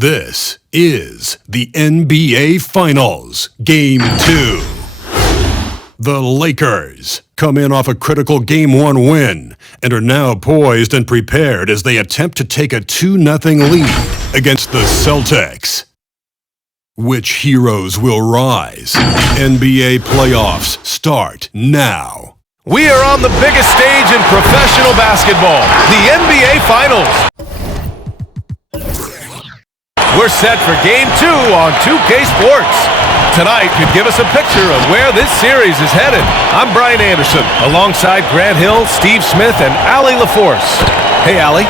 This is the NBA Finals, Game 2. The Lakers come in off a critical Game 1 win and are now poised and prepared as they attempt to take a 2-0 lead against the Celtics. Which heroes will rise? NBA playoffs start now. We are on the biggest stage in professional basketball, the NBA Finals. We're set for Game 2 on 2K Sports. Tonight could give us a picture of where this series is headed. I'm Brian Anderson, alongside Grant Hill, Steve Smith, and Allie LaForce. Hey, Allie.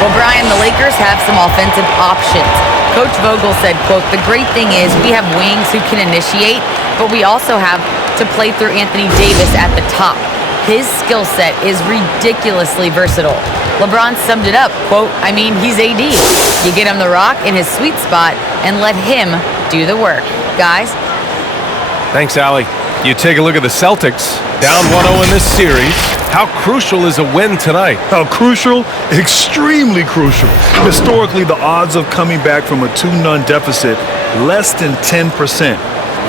Well, Brian, the Lakers have some offensive options. Coach Vogel said, quote, "The great thing is we have wings who can initiate, but we also have to play through Anthony Davis at the top. His skill set is ridiculously versatile." LeBron summed it up, quote, he's AD. You get him the rock in his sweet spot and let him do the work. Guys? Thanks, Allie. You take a look at the Celtics, down 1-0 in this series. How crucial is a win tonight? How crucial? Extremely crucial. Historically, the odds of coming back from a 2-0 deficit, less than 10%.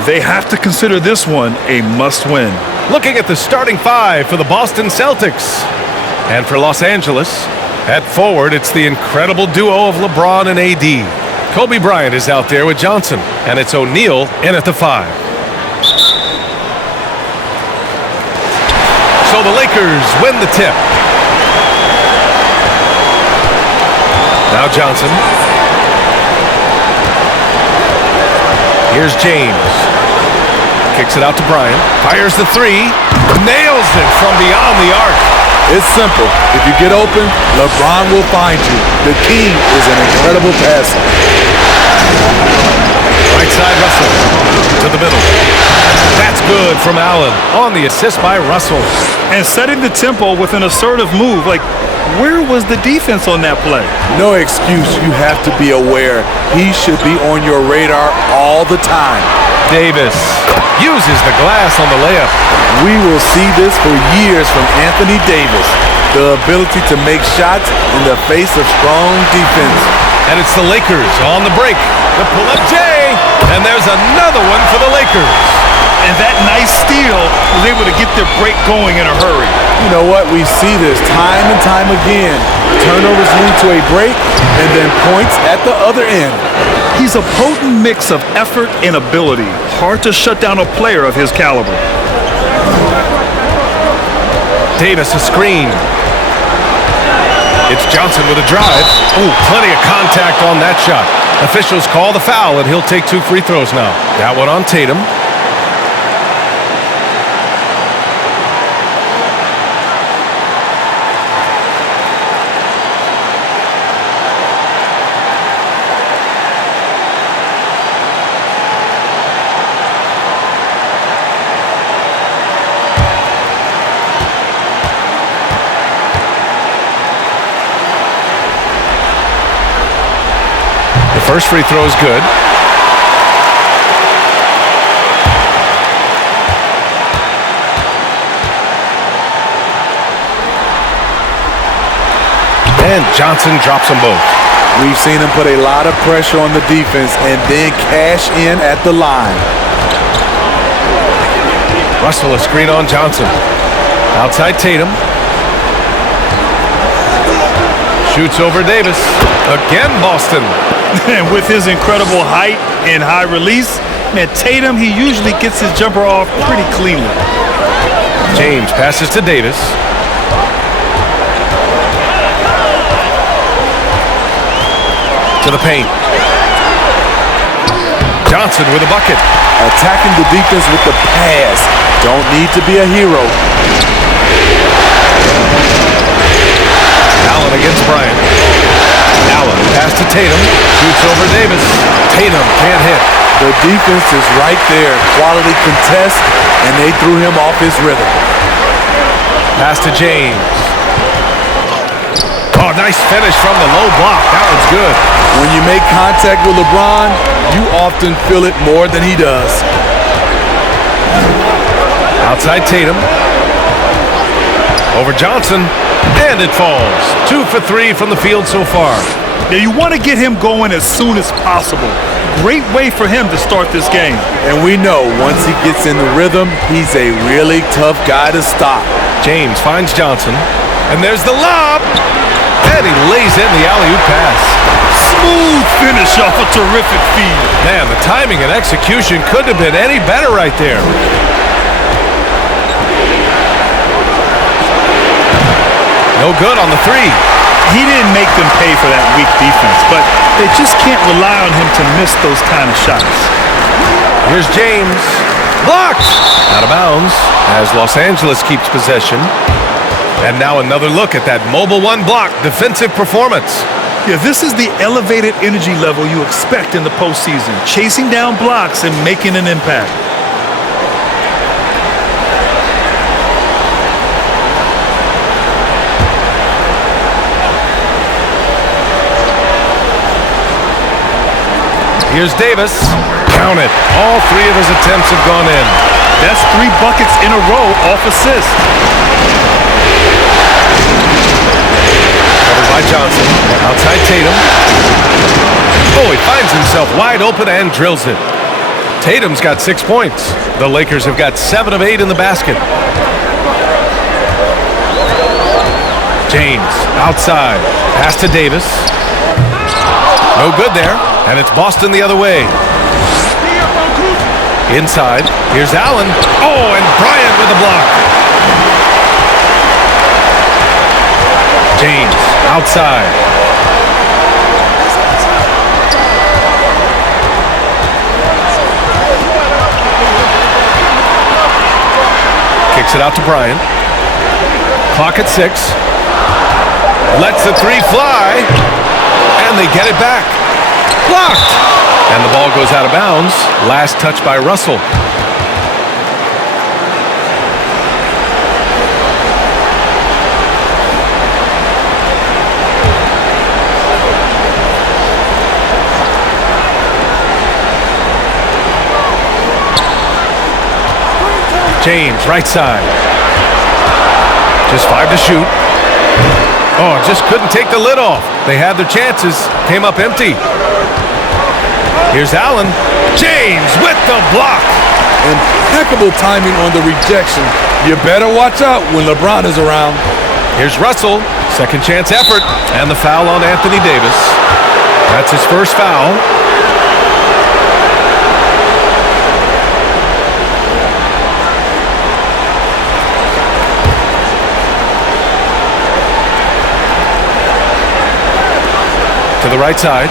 They have to consider this one a must-win. Looking at the starting five for the Boston Celtics. And for Los Angeles, at forward, it's the incredible duo of LeBron and AD. Kobe Bryant is out there with Johnson, and it's O'Neal in at the 5. So the Lakers win the tip. Now Johnson. Here's James. Kicks it out to Bryant. Fires the 3. Nails it from beyond the arc. It's simple. If you get open, LeBron will find you. The key is an incredible passer. Right side Russell to the middle. That's good from Allen on the assist by Russell. And setting the tempo with an assertive move. Like, where was the defense on that play? No excuse. You have to be aware. He should be on your radar all the time. Davis uses the glass on the layup. We will see this for years from Anthony Davis. The ability to make shots in the face of strong defense. And it's the Lakers on the break. The pull-up J. And there's another one for the Lakers. And that nice steal was able to get their break going in a hurry. You know what? We see this time and time again. Turnovers lead to a break and then points at the other end. He's a potent mix of effort and ability. Hard to shut down a player of his caliber. Davis a screen. It's Johnson with a drive. Oh, plenty of contact on that shot. Officials call the foul, and he'll take 2 free throws now. That one on Tatum. First free throw is good. And Johnson drops them both. We've seen him put a lot of pressure on the defense and then cash in at the line. Russell a screen on Johnson. Outside Tatum. Shoots over Davis. Again, Boston. And with his incredible height and high release, man, Tatum, he usually gets his jumper off pretty cleanly. James passes to Davis. To the paint. Johnson with a bucket. Attacking the defense with the pass. Don't need to be a hero. Allen against Bryant. Allen pass to Tatum. Shoots over Davis. Tatum can't hit. The defense is right there. Quality contest, and they threw him off his rhythm. Pass to James. Oh, nice finish from the low block. That one's good. When you make contact with LeBron, you often feel it more than he does. Outside Tatum. Over Johnson. And it falls. 2 for 3 from the field so far. Now, you want to get him going as soon as possible. Great way for him to start this game. And we know once he gets in the rhythm, he's a really tough guy to stop. James finds Johnson, and there's the lob, and he lays in the alley-oop pass. Smooth finish off a terrific feed. Man, the timing and execution couldn't have been any better right there. No good on the three. He didn't make them pay for that weak defense, but they just can't rely on him to miss those kind of shots. Here's James. Blocked! Out of bounds as Los Angeles keeps possession. And now another look at that mobile one block defensive performance. Yeah, this is the elevated energy level you expect in the postseason, chasing down blocks and making an impact. Here's Davis. Count it. All three of his attempts have gone in. That's 3 buckets in a row off assist. Covered by Johnson. Outside Tatum. Oh, he finds himself wide open and drills it. Tatum's got 6 points. The Lakers have got 7 of 8 in the basket. James outside. Pass to Davis. No good there. And it's Boston the other way. Inside. Here's Allen. Oh, and Bryant with a block. James outside. Kicks it out to Bryant. Clock at 6. Lets the three fly. And they get it back. Blocked! And the ball goes out of bounds. Last touch by Russell. James, right side. Just 5 to shoot. Oh, just couldn't take the lid off. They had their chances. Came up empty. Here's Allen. James with the block. Impeccable timing on the rejection. You better watch out when LeBron is around. Here's Russell. Second chance effort. And the foul on Anthony Davis. That's his first foul. To the right side.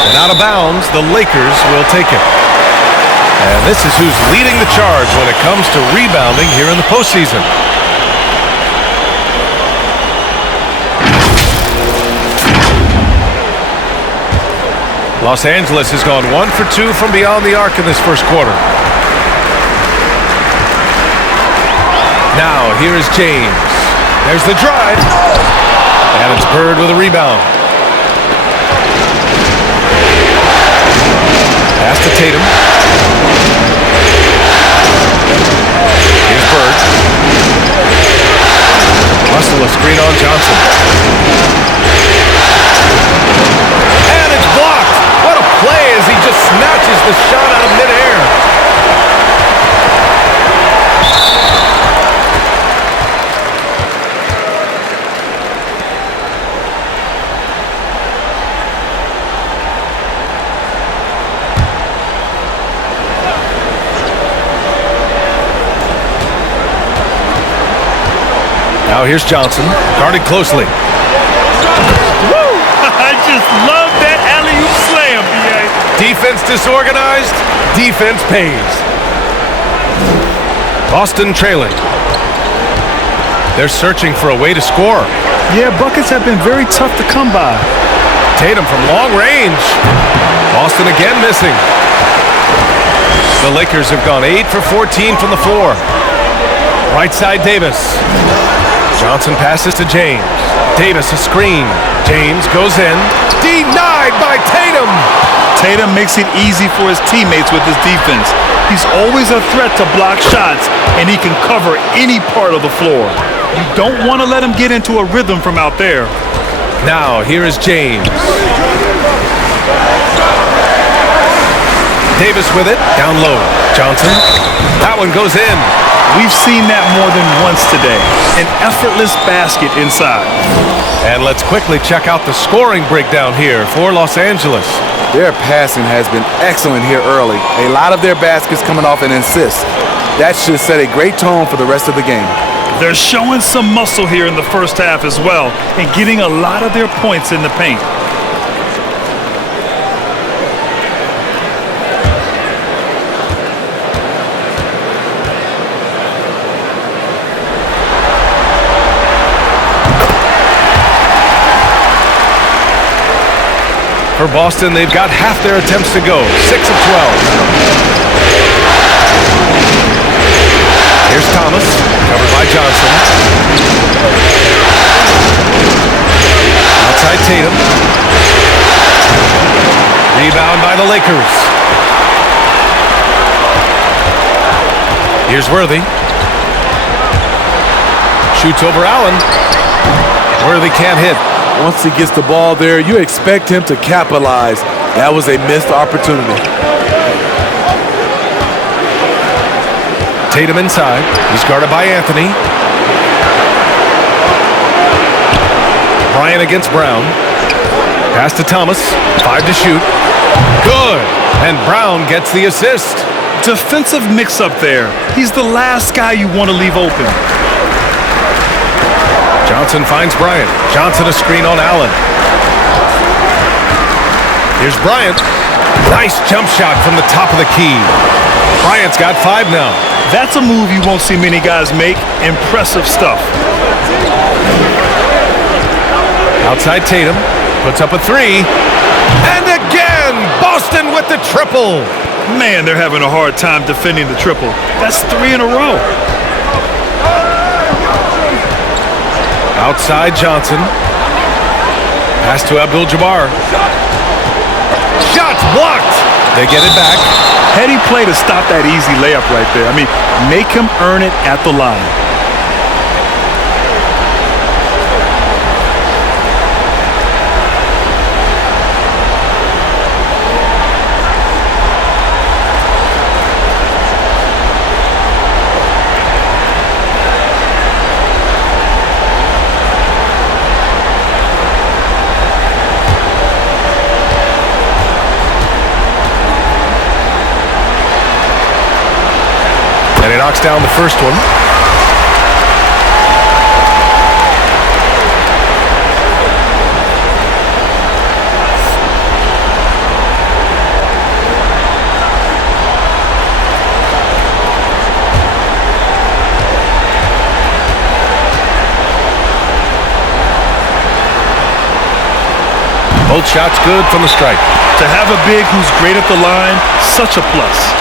And out of bounds, the Lakers will take it. And this is who's leading the charge when it comes to rebounding here in the postseason. Los Angeles has gone 1 for 2 from beyond the arc in this first quarter. Now, here is James. There's the drive. And it's Bird with a rebound. Pass to Tatum. Here's Bird. Russell a screen on Johnson. And it's blocked. What a play as he just snatches the shot out of midair. Now here's Johnson, guarded closely. Woo! I just love that alley-oop slam, B.A. Defense disorganized, defense pays. Boston trailing. They're searching for a way to score. Yeah, buckets have been very tough to come by. Tatum from long range. Boston again missing. The Lakers have gone 8 for 14 from the floor. Right side Davis. Johnson passes to James. Davis a screen. James goes in. Denied by Tatum. Tatum makes it easy for his teammates with his defense. He's always a threat to block shots, and he can cover any part of the floor. You don't want to let him get into a rhythm from out there. Now, here is James. Davis with it, down low. Johnson, that one goes in. We've seen that more than once today. An effortless basket inside. And let's quickly check out the scoring breakdown here for Los Angeles. Their passing has been excellent here early. A lot of their baskets coming off an assist. That should set a great tone for the rest of the game. They're showing some muscle here in the first half as well and getting a lot of their points in the paint. For Boston, they've got half their attempts to go, 6 of 12. Here's Thomas, covered by Johnson. Outside Tatum. Rebound by the Lakers. Here's Worthy. Shoots over Allen. Worthy can't hit. Once he gets the ball there, you expect him to capitalize. That was a missed opportunity. Tatum inside. He's guarded by Anthony. Bryant against Brown. Pass to Thomas. 5 to shoot. Good. And Brown gets the assist. Defensive mix-up there. He's the last guy you want to leave open. Johnson finds Bryant. Johnson a screen on Allen. Here's Bryant. Nice jump shot from the top of the key. Bryant's got 5 now. That's a move you won't see many guys make. Impressive stuff. Outside Tatum. Puts up a 3. And again, Boston with the triple. Man, they're having a hard time defending the triple. That's 3 in a row. Outside Johnson. Pass to Abdul-Jabbar. Shots blocked. They get it back. Heady play to stop that easy layup right there. I mean, make him earn it at the line. And he knocks down the first one. Both shots good from the stripe. To have a big who's great at the line, such a plus.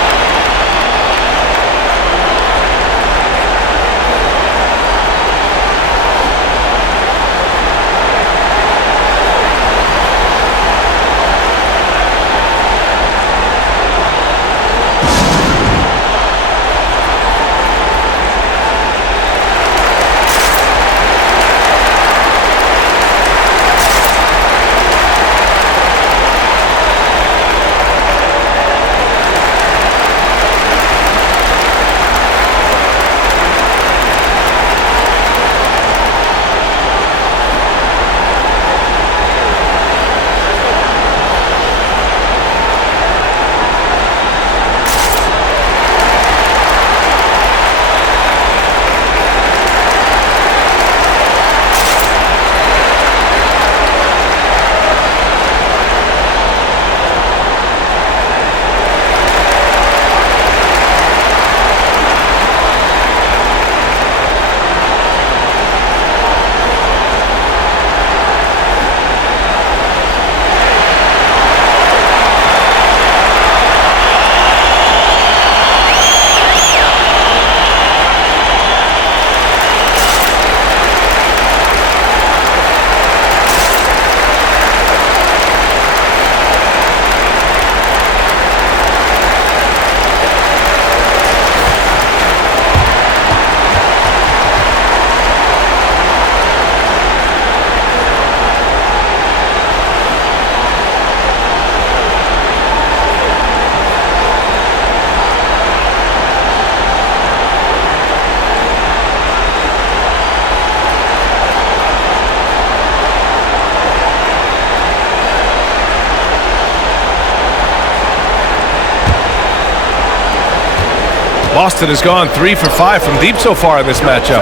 Boston has gone 3 for 5 from deep so far in this matchup.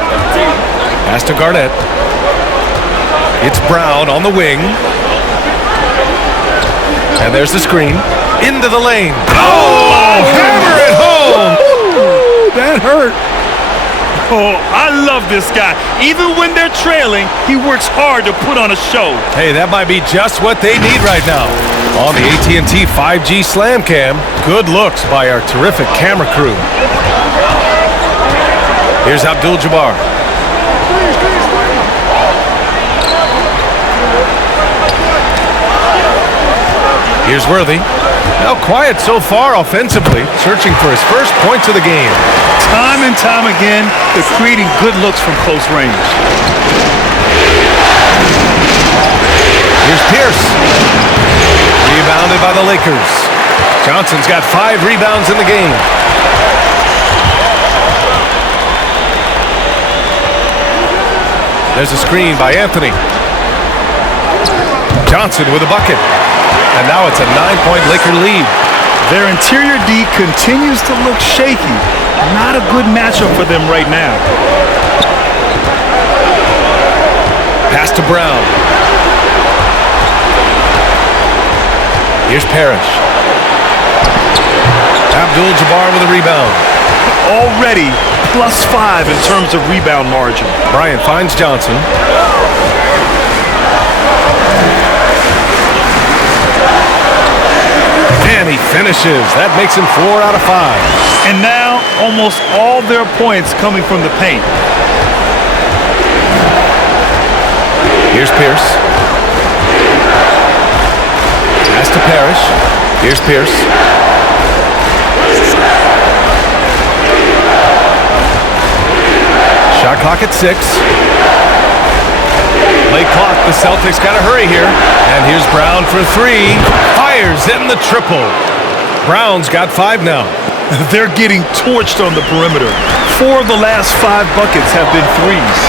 Pass to Garnett. It's Brown on the wing. And there's the screen. Into the lane. Oh, hammer it home. Ooh, that hurt. Oh, I love this guy. Even when they're trailing, he works hard to put on a show. Hey, that might be just what they need right now. On the AT&T 5G Slam Cam, good looks by our terrific camera crew. Here's Abdul-Jabbar. Here's Worthy. Now quiet so far offensively, searching for his first points of the game. Time and time again, they're creating good looks from close range. Here's Pierce. Rebounded by the Lakers. Johnson's got 5 rebounds in the game. There's a screen by Anthony. Johnson with a bucket. And now it's a 9-point Laker lead. Their interior D continues to look shaky. Not a good matchup for them right now. Pass to Brown. Here's Parrish. Abdul-Jabbar with a rebound. Already +5 in terms of rebound margin. Bryant finds Johnson. And he finishes. That makes him 4 out of 5. And now almost all their points coming from the paint. Here's Pierce. Pass to Parrish. Here's Pierce. Shot clock at 6. Late clock. The Celtics got to hurry here. And here's Brown for 3. Fires in the triple. Brown's got 5 now. They're getting torched on the perimeter. 4 of the last 5 buckets have been threes.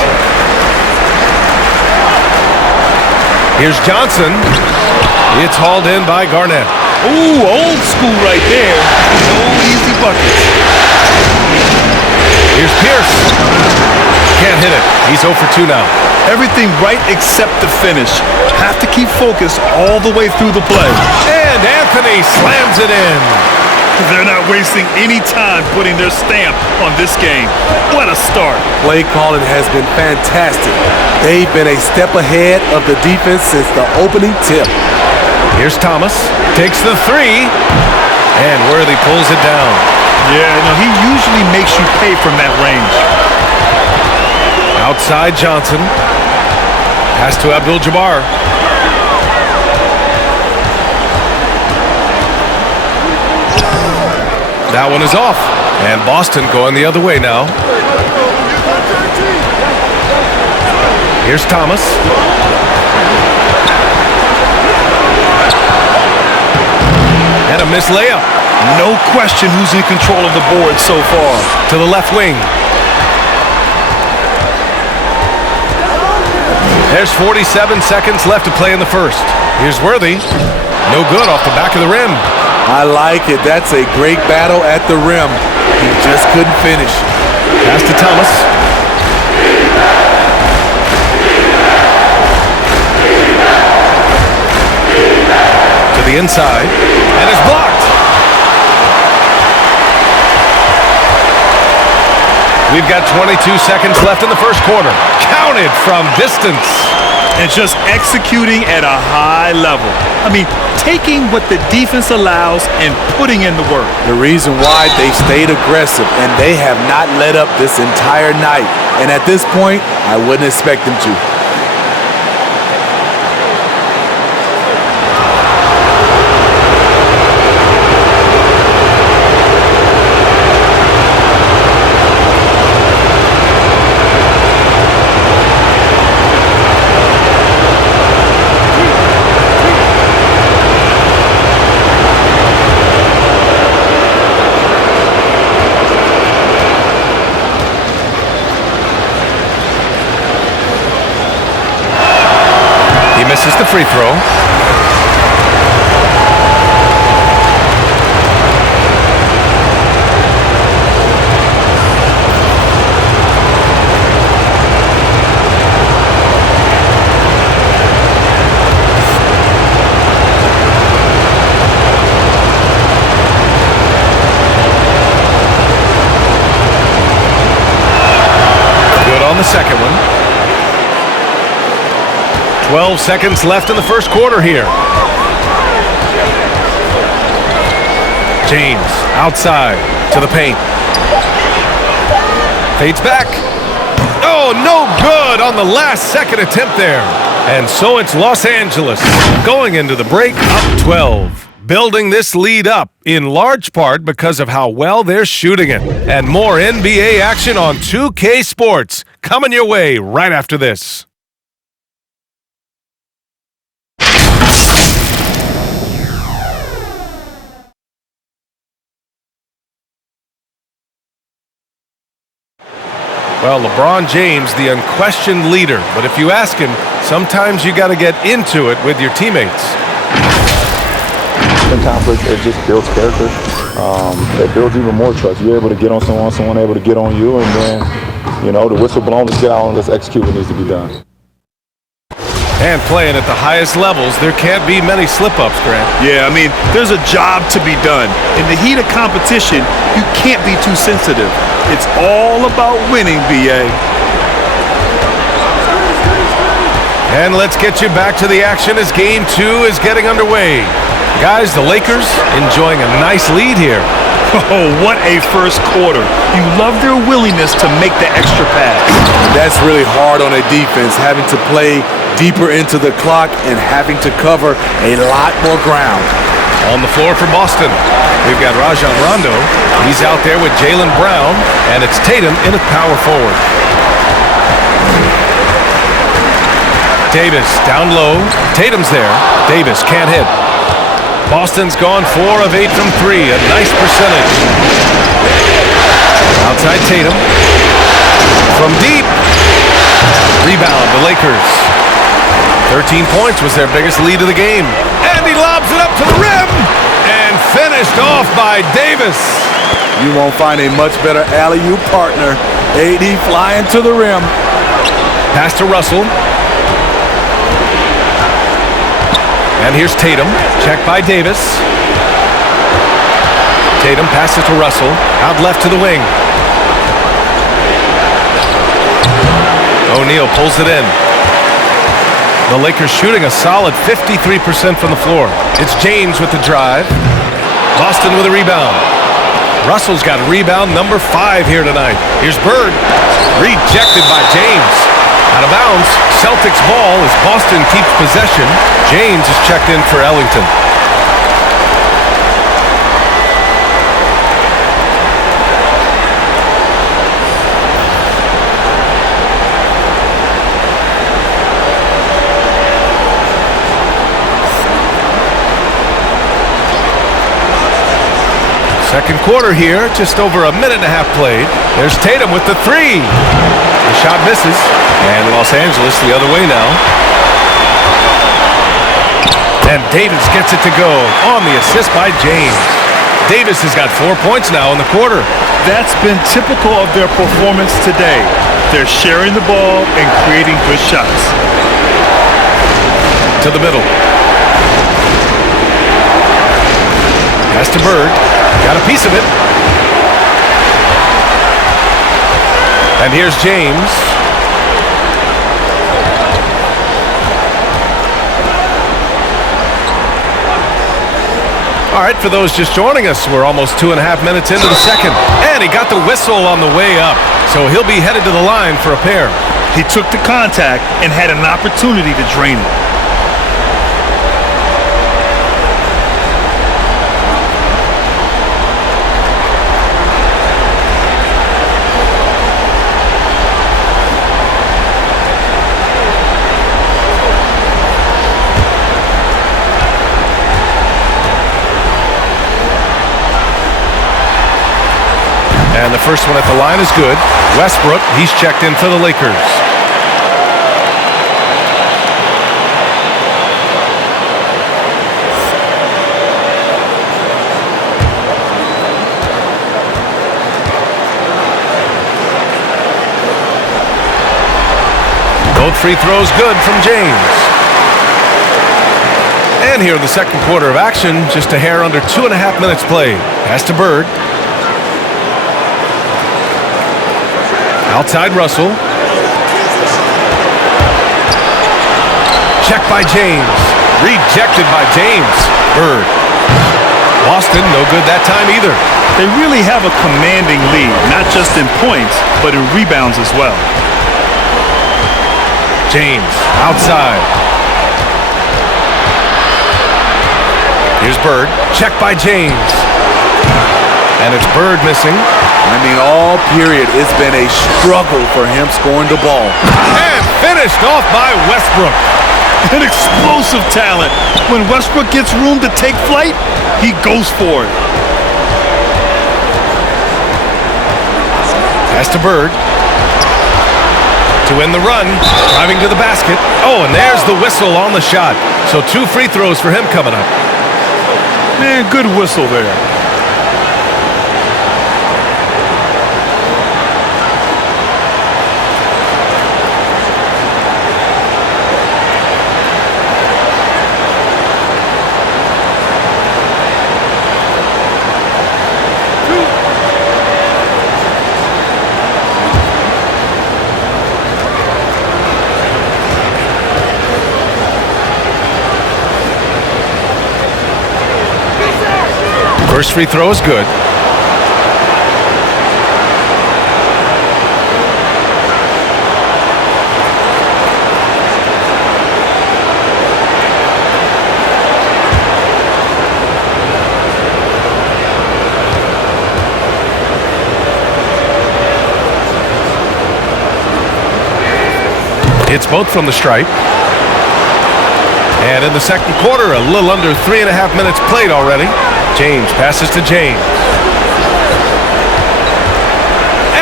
Here's Johnson. It's hauled in by Garnett. Ooh, old school right there. No easy buckets. Here's Pierce. Can't hit it. He's 0 for 2 now. Everything right except the finish. Have to keep focused all the way through the play. And Anthony slams it in. They're not wasting any time putting their stamp on this game. What a start. Play calling has been fantastic. They've been a step ahead of the defense since the opening tip. Here's Thomas. Takes the 3. And Worthy pulls it down. Yeah, no, he usually makes you pay from that range. Outside Johnson. Pass to Abdul-Jabbar. That one is off. And Boston going the other way now. Here's Thomas. And a missed layup. No question who's in control of the board so far. To the left wing. There's 47 seconds left to play in the first. Here's Worthy. No good off the back of the rim. I like it. That's a great battle at the rim. He just couldn't finish. Pass to Thomas. To the inside. And it's blocked. We've got 22 seconds left in the first quarter. Counted from distance. And just executing at a high level. I mean, taking what the defense allows and putting in the work. The reason why they stayed aggressive and they have not let up this entire night. And at this point, I wouldn't expect them to. Misses the free throw. 12 seconds left in the first quarter here. James outside to the paint. Fades back. Oh, no good on the last second attempt there. And so it's Los Angeles going into the break up 12. Building this lead up in large part because of how well they're shooting it. And more NBA action on 2K Sports coming your way right after this. Well, LeBron James, the unquestioned leader. But if you ask him, sometimes you got to get into it with your teammates. In conflict, it just builds character. It builds even more trust. You're able to get on someone able to get on you, and then, you know, the whistle blown, let's get out and let's execute what needs to be done. And playing at the highest levels, there can't be many slip-ups, Grant. Yeah, I mean, there's a job to be done. In the heat of competition, you can't be too sensitive. It's all about winning, BA. And let's get you back to the action as Game 2 is getting underway. Guys, the Lakers enjoying a nice lead here. Oh, what a first quarter. You love their willingness to make the extra pass. That's really hard on a defense, having to play deeper into the clock and having to cover a lot more ground. On the floor for Boston, we've got Rajon Rondo. He's out there with Jaylen Brown, and it's Tatum in at power forward. Davis down low. Tatum's there. Davis can't hit. Boston's gone 4 of 8 from 3, a nice percentage. Outside Tatum. From deep. Rebound, the Lakers. 13 points was their biggest lead of the game. And he lobs it up to the rim. And finished off by Davis. You won't find a much better alley-oop partner. AD flying to the rim. Pass to Russell. And here's Tatum, checked by Davis. Tatum passes to Russell, out left to the wing. O'Neal pulls it in. The Lakers shooting a solid 53% from the floor. It's James with the drive. Boston with a rebound. Russell's got rebound number 5 here tonight. Here's Bird, rejected by James. Out of bounds, Celtics ball as Boston keeps possession. James is checked in for Ellington. Second quarter here, just over a minute and a half played. There's Tatum with the 3. The shot misses, and Los Angeles the other way now. And Davis gets it to go on the assist by James. Davis has got 4 points now in the quarter. That's been typical of their performance today. They're sharing the ball and creating good shots. To the middle. Pass to Bird. Got a piece of it. And here's James. All right, for those just joining us, we're almost 2.5 minutes into the second. And he got the whistle on the way up, so he'll be headed to the line for a pair. He took the contact and had an opportunity to drain it. And the first one at the line is good. Westbrook, he's checked in for the Lakers. Both free throws good from James. And here in the second quarter of action, just a hair under 2.5 minutes played. Pass to Bird. Outside Russell. Check by James. Rejected by James. Bird. Boston, no good that time either. They really have a commanding lead, not just in points, but in rebounds as well. James, outside. Here's Bird. Check by James. And it's Bird missing. I mean, all period, it's been a struggle for him scoring the ball. And finished off by Westbrook. An explosive talent. When Westbrook gets room to take flight, he goes for it. Pass to Bird. To win the run, driving to the basket. Oh, and there's the whistle on the shot. So 2 free throws for him coming up. Man, good whistle there. First free throw is good. It's both from the stripe. And in the second quarter, a little under 3.5 minutes played already. James passes to James.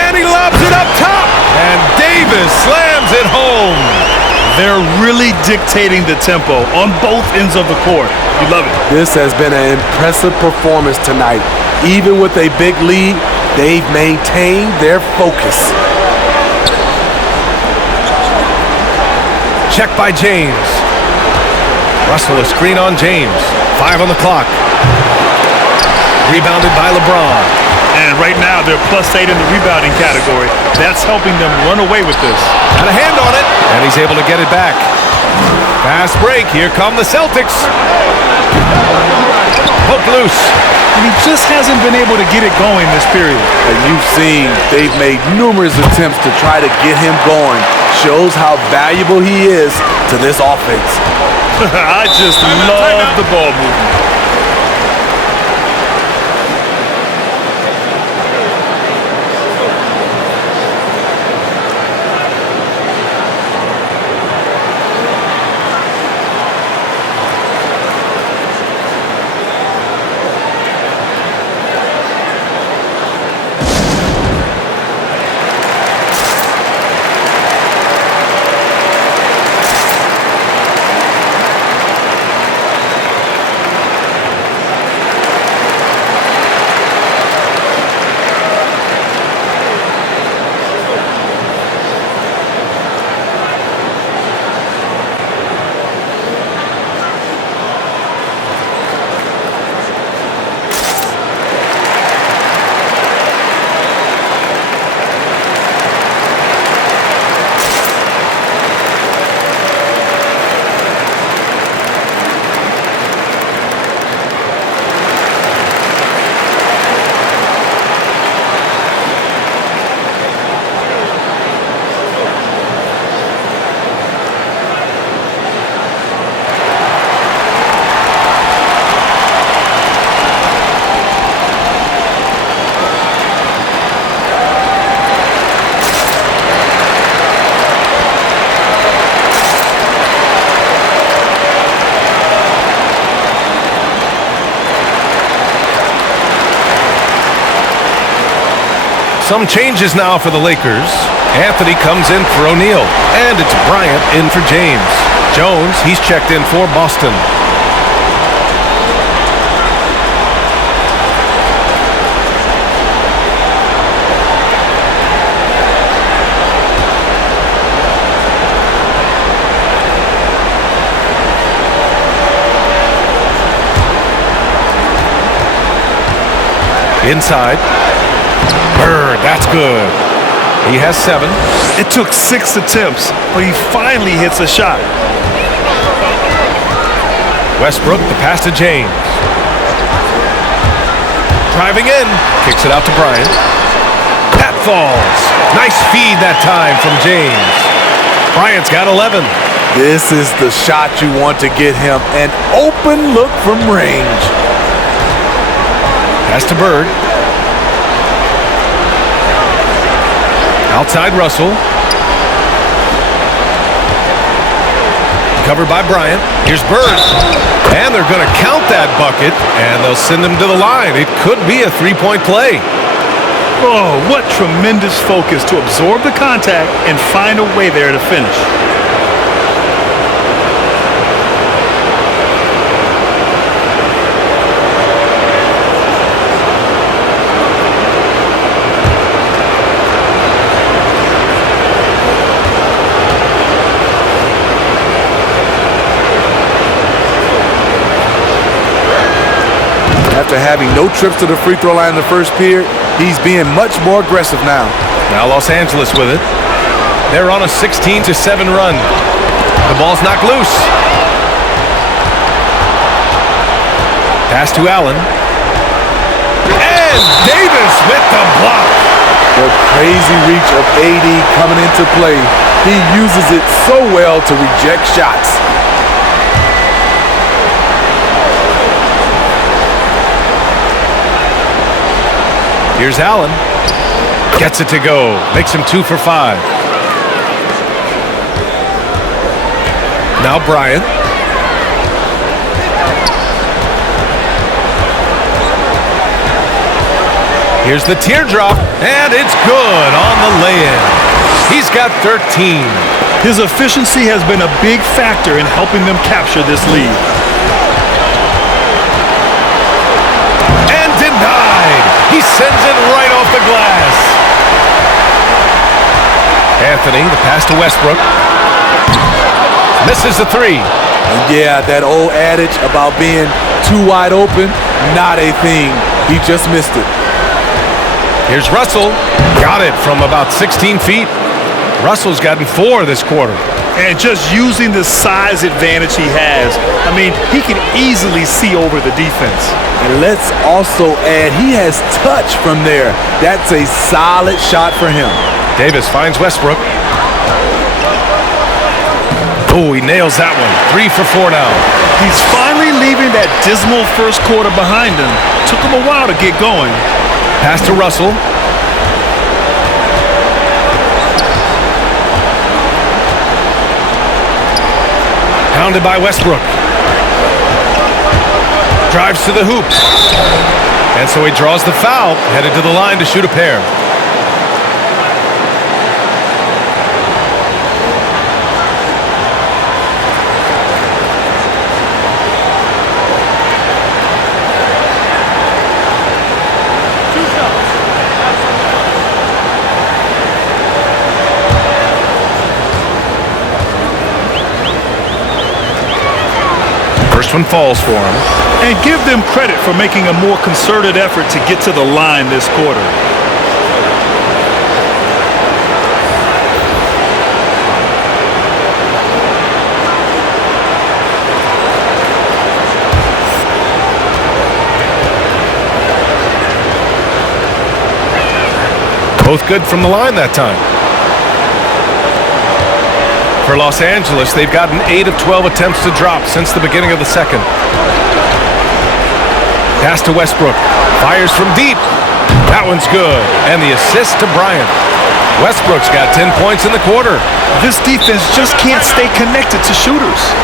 And he lobs it up top. And Davis slams it home. They're really dictating the tempo on both ends of the court. You love it. This has been an impressive performance tonight. Even with a big lead, they've maintained their focus. Check by James. Russell, a screen on James. 5 on the clock. Rebounded by LeBron. And right now, they're +8 in the rebounding category. That's helping them run away with this. Got a hand on it, and he's able to get it back. Fast break. Here come the Celtics. Hook loose. And he just hasn't been able to get it going this period. And you've seen they've made numerous attempts to try to get him going. Shows how valuable he is to this offense. I just love the ball movement. Some changes now for the Lakers. Anthony comes in for O'Neal. And it's Bryant in for James. Jones, he's checked in for Boston. Inside. Bird, that's good. He has 7. It took 6 attempts, but he finally hits a shot. Westbrook, the pass to James. Driving in, kicks it out to Bryant. Pat falls. Nice feed that time from James. Bryant's got 11. This is the shot you want to get him. An open look from range. Pass to Bird. Outside Russell. Covered by Bryant. Here's Bird. And they're going to count that bucket, and they'll send him to the line. It could be a three-point play. Oh, what tremendous focus to absorb the contact and find a way there to finish. After having no trips to the free throw line in the first period, he's being much more aggressive now. Now Los Angeles with it. They're on a 16-7 run. The ball's knocked loose. Pass to Allen. And Davis with the block. The crazy reach of AD coming into play. He uses it so well to reject shots. Here's Allen. Gets it to go. Makes him 2 for 5. Now Bryant. Here's the teardrop, and it's good on the lay-in. He's got 13. His efficiency has been a big factor in helping them capture this lead. And denied. He sends it right off the glass. Anthony, the pass to Westbrook. Misses the three. And yeah, that old adage about being too wide open, not a thing. He just missed it. Here's Russell. Got it from about 16 feet. Russell's gotten 4 this quarter. And just using the size advantage he has, I mean, he can easily see over the defense. And let's also add, he has touch from there. That's a solid shot for him. Davis finds Westbrook. Oh, he nails that one. 3 for 4 now. He's finally leaving that dismal first quarter behind him. Took him a while to get going. Pass to Russell. Pounded by Westbrook. Drives to the hoop. And so he draws the foul, headed to the line to shoot a pair. First one falls for him. And give them credit for making a more concerted effort to get to the line this quarter. Both good from the line that time. For Los Angeles, they've gotten 8 of 12 attempts to drop since the beginning of the second. Pass to Westbrook. Fires from deep. That one's good. And the assist to Bryant. Westbrook's got 10 points in the quarter. This defense just can't stay connected to shooters.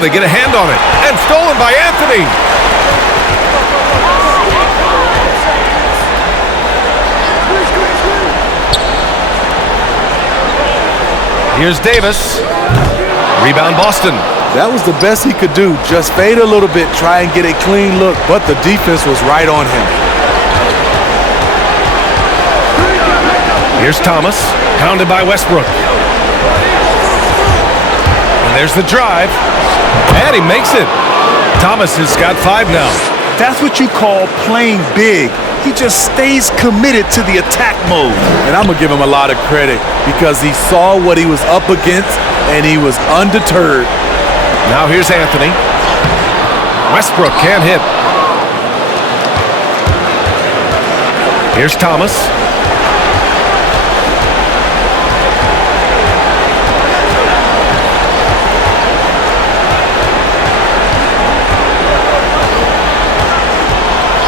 they get a hand on it. And stolen by Anthony. Here's Davis. Rebound Boston. That was the best he could do. Just fade a little bit, try and get a clean look, but the defense was right on him. Here's Thomas, pounded by Westbrook. And there's the drive. And he makes it. Thomas has got 5 now. That's what you call playing big. He just stays committed to the attack mode. And I'm going to give him a lot of credit because he saw what he was up against and he was undeterred. Now here's Anthony. Westbrook can't hit. Here's Thomas.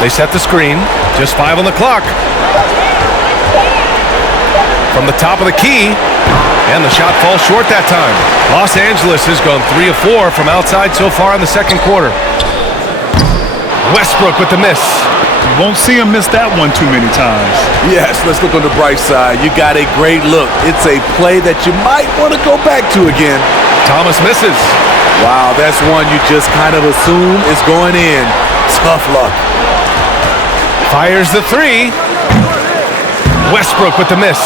They set the screen. Just 5 on the clock. From the top of the key. And the shot falls short that time. Los Angeles has gone 3 of 4 from outside so far in the second quarter. Westbrook with the miss. You won't see him miss that one too many times. Yes, let's look on the bright side. You got a great look. It's a play that you might want to go back to again. Thomas misses. Wow, that's one you just kind of assume is going in. Tough luck. Fires the 3. Westbrook with the miss.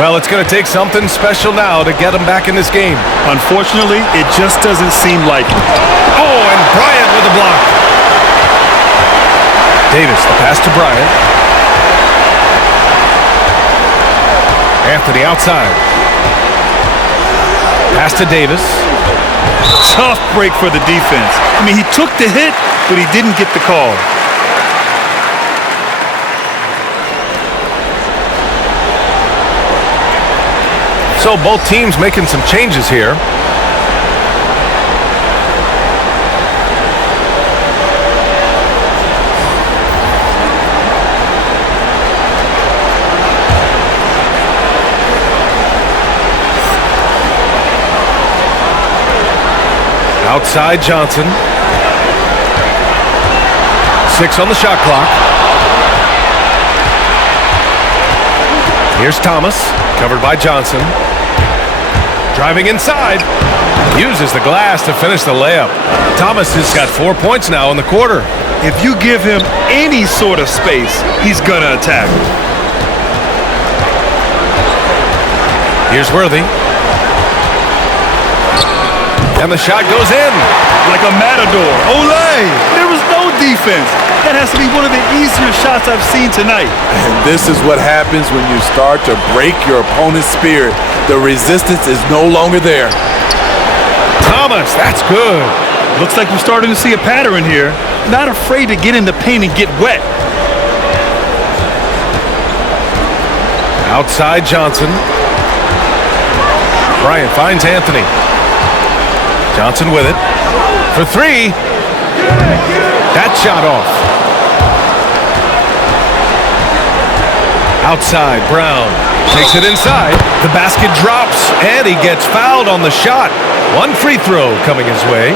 Well, it's going to take something special now to get him back in this game. Unfortunately, it just doesn't seem like it. Oh, and Bryant with the block. Davis, the pass to Bryant. Anthony outside. Pass to Davis. Tough break for the defense. I mean, he took the hit, but he didn't get the call. So both teams making some changes here. Outside Johnson. 6 on the shot clock. Here's Thomas, covered by Johnson. Driving inside. Uses the glass to finish the layup. Thomas has got 4 points now in the quarter. If you give him any sort of space, he's gonna attack. Here's Worthy. And the shot goes in. Like a matador. Olay! There was no defense. That has to be one of the easier shots I've seen tonight. And this is what happens when you start to break your opponent's spirit. The resistance is no longer there. Thomas, that's good. Looks like we're starting to see a pattern here. Not afraid to get in the paint and get wet. Outside Johnson. Bryant finds Anthony. Johnson with it. For 3. That shot off. Outside, Brown takes it inside. The basket drops, and he gets fouled on the shot. 1 free throw coming his way.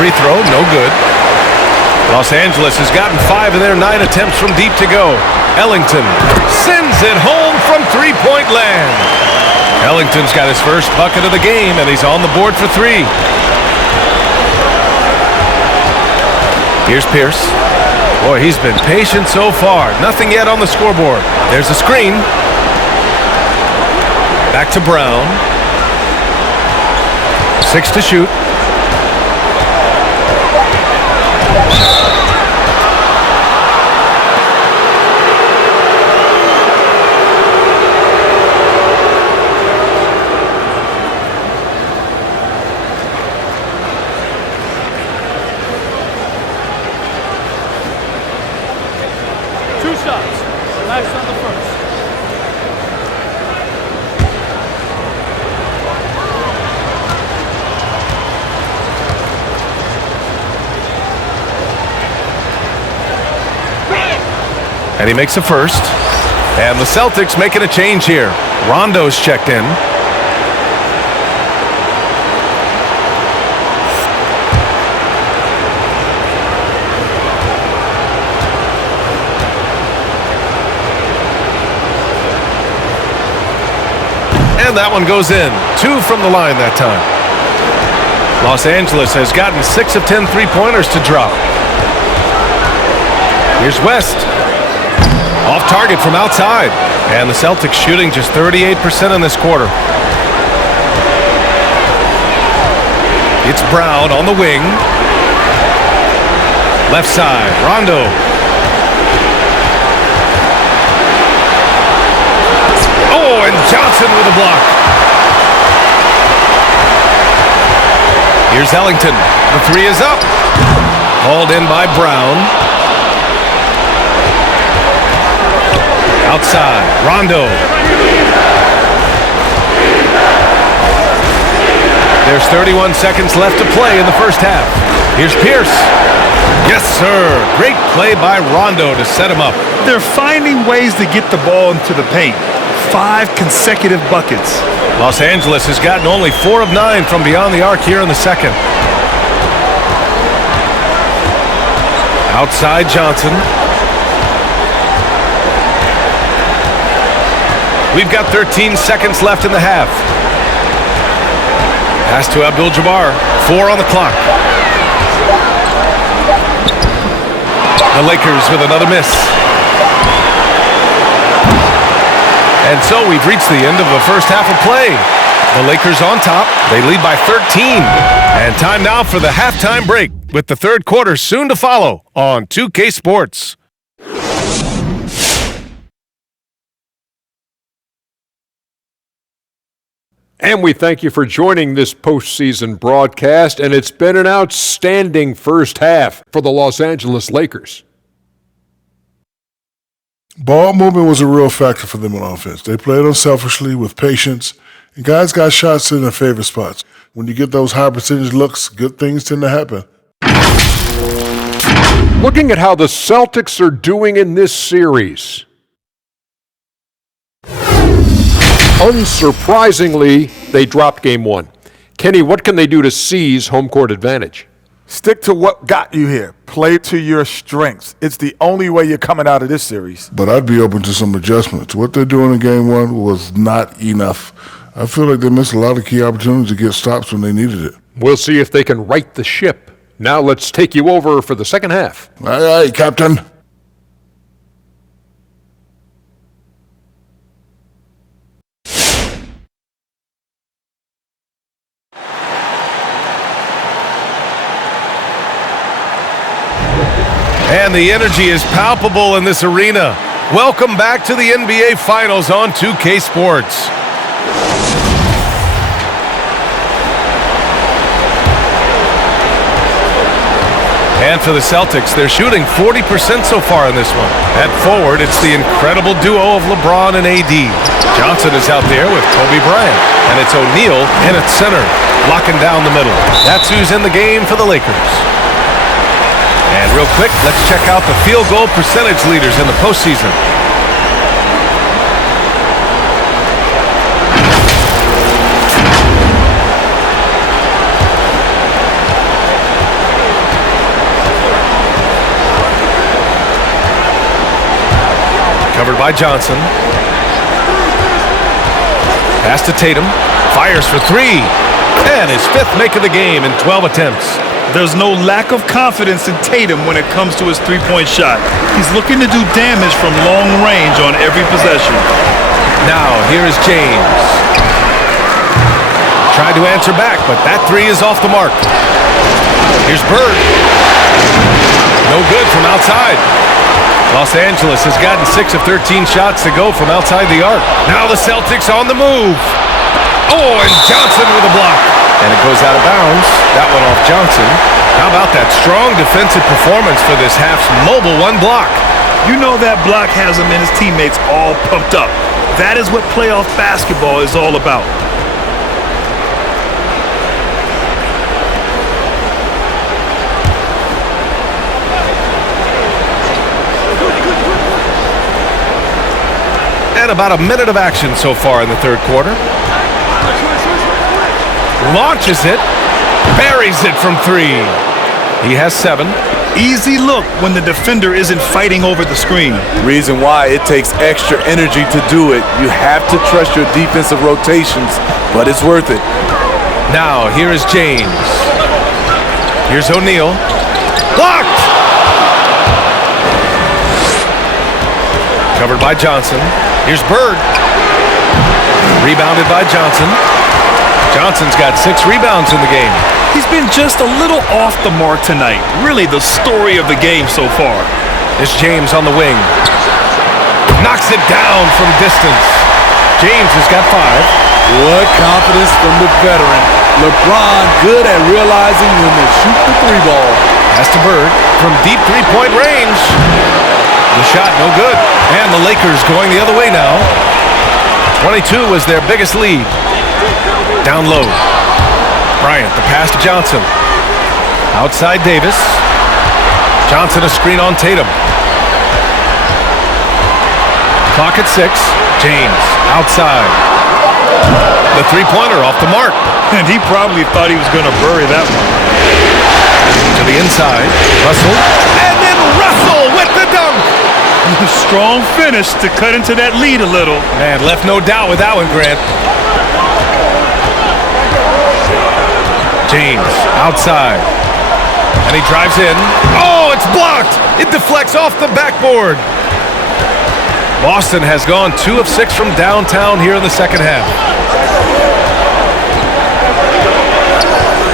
Free throw, no good. Los Angeles has gotten 5 of their 9 attempts from deep to go. Ellington sends it home from three-point land. Ellington's got his first bucket of the game, and he's on the board for 3. Here's Pierce. Boy, he's been patient so far. Nothing yet on the scoreboard. There's a screen. Back to Brown. 6 to shoot. And he makes a first. And the Celtics making a change here. Rondo's checked in. And that one goes in. 2 from the line that time. Los Angeles has gotten 6 of 10 three-pointers to drop. Here's West. Off target from outside. And the Celtics shooting just 38% in this quarter. It's Brown on the wing. Left side, Rondo. Oh, and Johnson with a block. Here's Ellington. The 3 is up. Hauled in by Brown. Outside, Rondo. There's 31 seconds left to play in the first half. Here's Pierce. Yes, sir. Great play by Rondo to set him up. They're finding ways to get the ball into the paint. 5 consecutive buckets. Los Angeles has gotten only 4 of 9 from beyond the arc here in the second. Outside Johnson. We've got 13 seconds left in the half. Pass to Abdul-Jabbar. 4 on the clock. The Lakers with another miss. And so we've reached the end of the first half of play. The Lakers on top. They lead by 13. And time now for the halftime break, with the third quarter soon to follow on 2K Sports. And we thank you for joining this postseason broadcast, and it's been an outstanding first half for the Los Angeles Lakers. Ball movement was a real factor for them on offense. They played unselfishly with patience, and guys got shots in their favorite spots. When you get those high percentage looks, good things tend to happen. Looking at how the Celtics are doing in this series, unsurprisingly, they dropped game 1. Kenny, what can they do to seize home court advantage? Stick to what got you here. Play to your strengths. It's the only way you're coming out of this series. But I'd be open to some adjustments. What they're doing in game 1 was not enough. I feel like they missed a lot of key opportunities to get stops when they needed it. We'll see if they can right the ship. Now let's take you over for the second half. Aye, aye, Captain. And the energy is palpable in this arena. Welcome back to the NBA Finals on 2K Sports. And for the Celtics, they're shooting 40% so far in this one. At forward, it's the incredible duo of LeBron and AD. Johnson is out there with Kobe Bryant. And it's O'Neal in at center, locking down the middle. That's who's in the game for the Lakers. And real quick, let's check out the field goal percentage leaders in the postseason. Covered by Johnson. Pass to Tatum. Fires for 3. And his 5th make of the game in 12 attempts. There's no lack of confidence in Tatum when it comes to his three-point shot. He's looking to do damage from long range on every possession. Now, here is James. Tried to answer back, but that 3 is off the mark. Here's Bird. No good from outside. Los Angeles has gotten 6 of 13 shots to go from outside the arc. Now the Celtics on the move. Oh, and Johnson with a block. And it goes out of bounds. That one off Johnson. How about that strong defensive performance for this half's mobile 1 block? You know that block has him and his teammates all pumped up. That is what playoff basketball is all about. And about a minute of action so far in the third quarter. Launches it. Buries it from 3. He has 7. Easy look when the defender isn't fighting over the screen. Reason why it takes extra energy to do it. You have to trust your defensive rotations, but it's worth it. Now, here is James. Here's O'Neal. Blocked! Covered by Johnson. Here's Bird. Rebounded by Johnson. Johnson's got 6 rebounds in the game. He's been just a little off the mark tonight. Really the story of the game so far. There's James on the wing. Knocks it down from distance. James has got 5. What confidence from the veteran. LeBron good at realizing when to shoot the 3 ball. Pass to Bird from deep 3-point range. The shot no good. And the Lakers going the other way now. 22 was their biggest lead. Down low. Bryant, the pass to Johnson. Outside Davis. Johnson a screen on Tatum. Clock at 6. James outside. The 3-pointer off the mark. And he probably thought he was going to bury that one. To the inside. Russell. And then Russell with the dunk. Strong finish to cut into that lead a little. Man, left no doubt with that one, Grant. James outside. And he drives in. Oh, it's blocked. It deflects off the backboard. Boston has gone 2 of 6 from downtown here in the second half.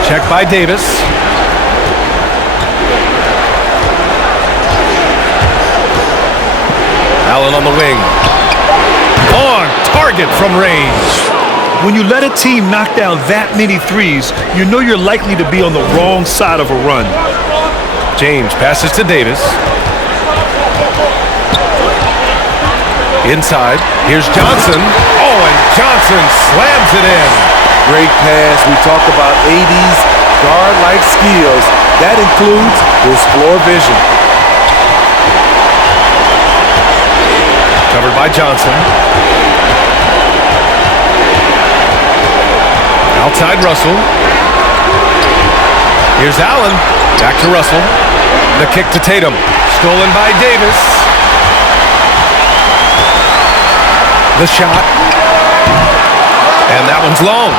Check by Davis. Allen on the wing. On target from range. When you let a team knock down that many threes, you know you're likely to be on the wrong side of a run. James passes to Davis. Inside. Here's Johnson. Oh, and Johnson slams it in. Great pass. We talk about AD's guard-like skills. That includes his floor vision. Covered by Johnson. Outside Russell. Here's Allen. Back to Russell. The kick to Tatum. Stolen by Davis. The shot. And that one's long.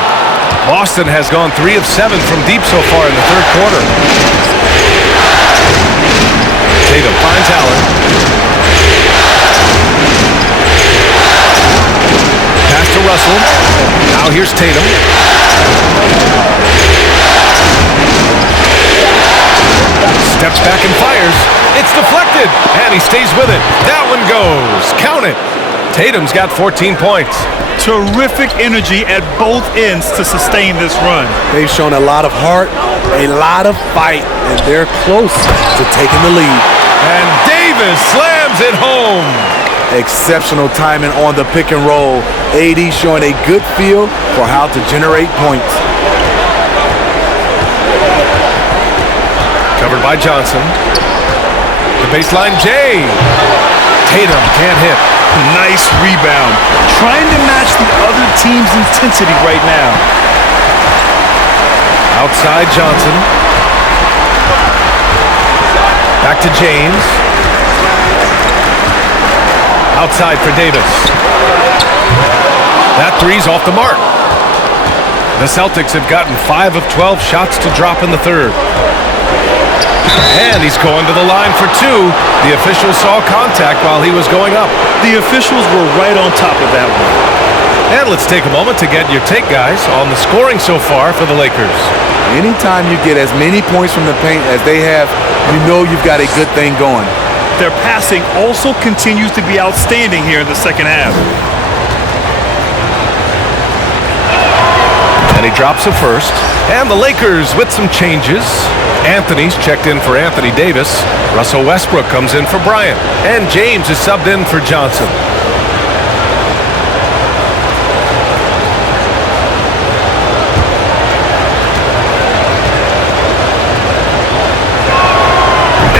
Boston has gone 3 of 7 from deep so far in the third quarter. Tatum finds Allen. Pass to Russell. Now here's Tatum. Steps back and fires. It's deflected. And he stays with it. That one goes. Count it. Tatum's got 14 points. Terrific energy at both ends to sustain this run. They've shown a lot of heart, a lot of fight, and they're close to taking the lead. And Davis slams it home. Exceptional timing on the pick and roll. AD showing a good feel for how to generate points. Covered by Johnson. The baseline J. Tatum can't hit. Nice rebound. Trying to match the other team's intensity right now. Outside Johnson. Back to James. Outside for Davis. That three's off the mark. The Celtics have gotten 5 of 12 shots to drop in the third. And he's going to the line for 2. The official saw contact while he was going up. The officials were right on top of that one. And let's take a moment to get your take, guys, on the scoring so far for the Lakers. Anytime you get as many points from the paint as they have, you know you've got a good thing going. Their passing also continues to be outstanding here in the second half. And he drops a first. And the Lakers with some changes. Anthony's checked in for Anthony Davis. Russell Westbrook comes in for Bryant. And James is subbed in for Johnson.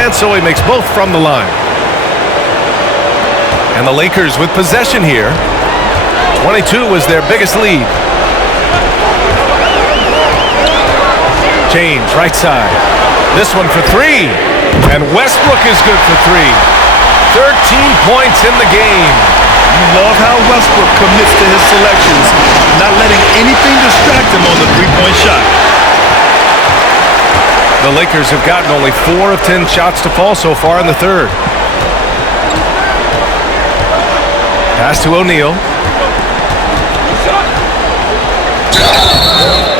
And so he makes both from the line. And the Lakers with possession here. 22 was their biggest lead. James, right side. This one for three. And Westbrook is good for three. 13 points in the game. You love how Westbrook commits to his selections, not letting anything distract him on the three-point shot. The Lakers have gotten only 4 of 10 shots to fall so far in the third. Pass to O'Neal.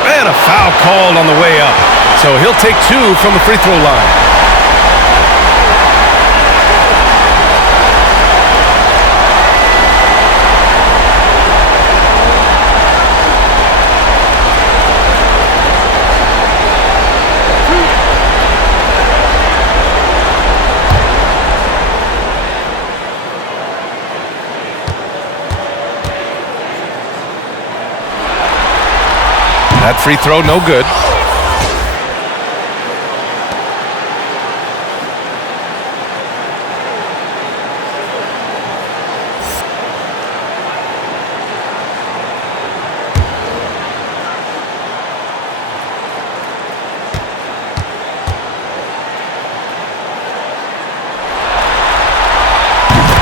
And a foul called on the way up. So he'll take 2 from the free throw line. That free throw, no good.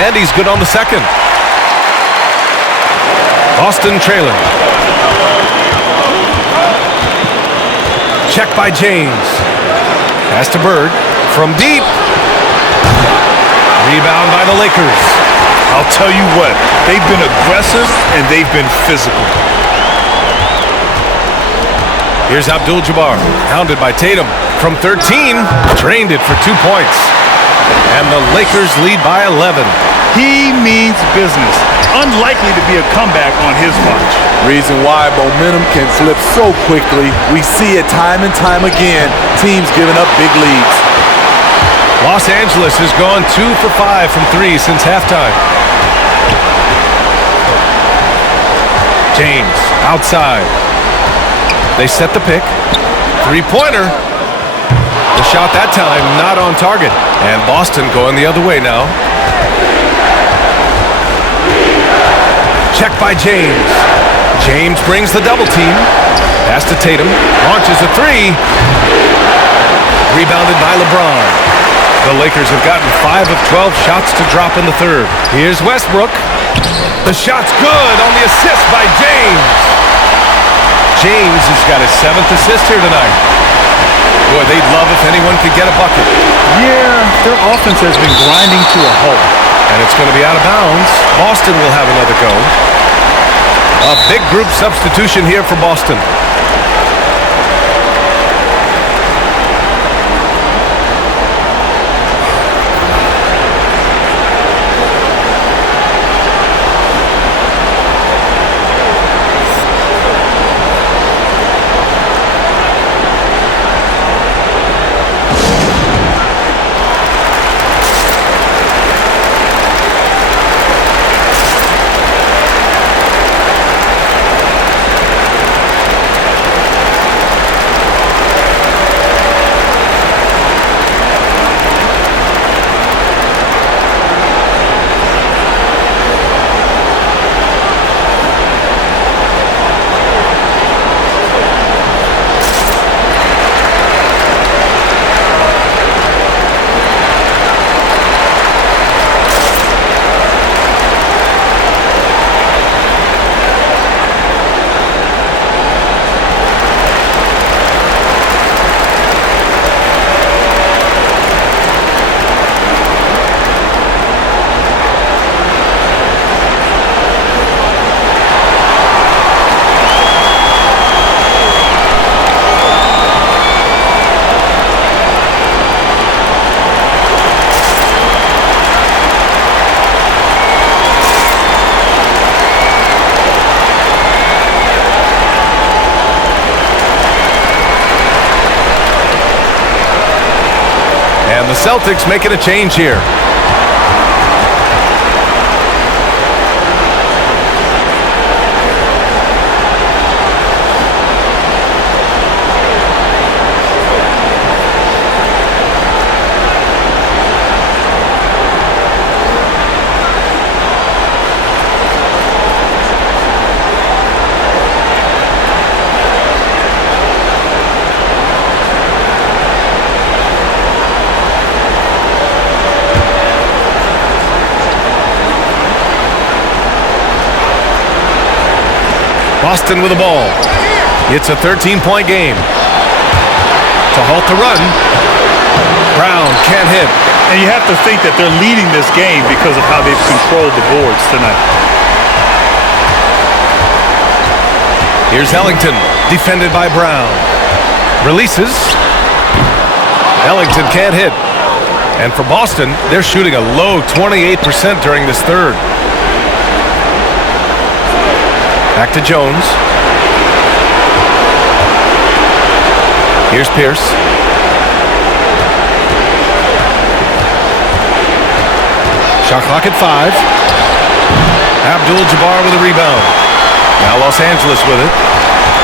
And he's good on the second. Boston trailing. Check by James. Pass to Bird. From deep. Rebound by the Lakers. I'll tell you what, they've been aggressive and they've been physical. Here's Abdul-Jabbar. Hounded by Tatum. From 13. Drained it for 2 points. And the Lakers lead by 11. He means business. Unlikely to be a comeback on his watch. Reason why momentum can flip so quickly. We see it time and time again. Teams giving up big leads. Los Angeles has gone 2 for 5 from 3 since halftime. James outside. They set the pick. Three-pointer. The shot that time not on target. And Boston going the other way now. Check by James. James brings the double team. Pass to Tatum. Launches a three. Rebounded by LeBron. The Lakers have gotten 5 of 12 shots to drop in the third. Here's Westbrook. The shot's good on the assist by James. James has got his 7th assist here tonight. Boy, they'd love if anyone could get a bucket. Yeah, their offense has been grinding to a halt. And it's going to be out of bounds. Boston will have another go. A big group substitution here for Boston. The Celtics making a change here. Boston with the ball. It's a 13-point game. To halt the run. Brown can't hit. And you have to think that they're leading this game because of how they've controlled the boards tonight. Here's Ellington, defended by Brown. Releases. Ellington can't hit. And for Boston, they're shooting a low 28% during this third. Back to Jones. Here's Pierce. Shot clock at 5. Abdul-Jabbar with a rebound. Now Los Angeles with it.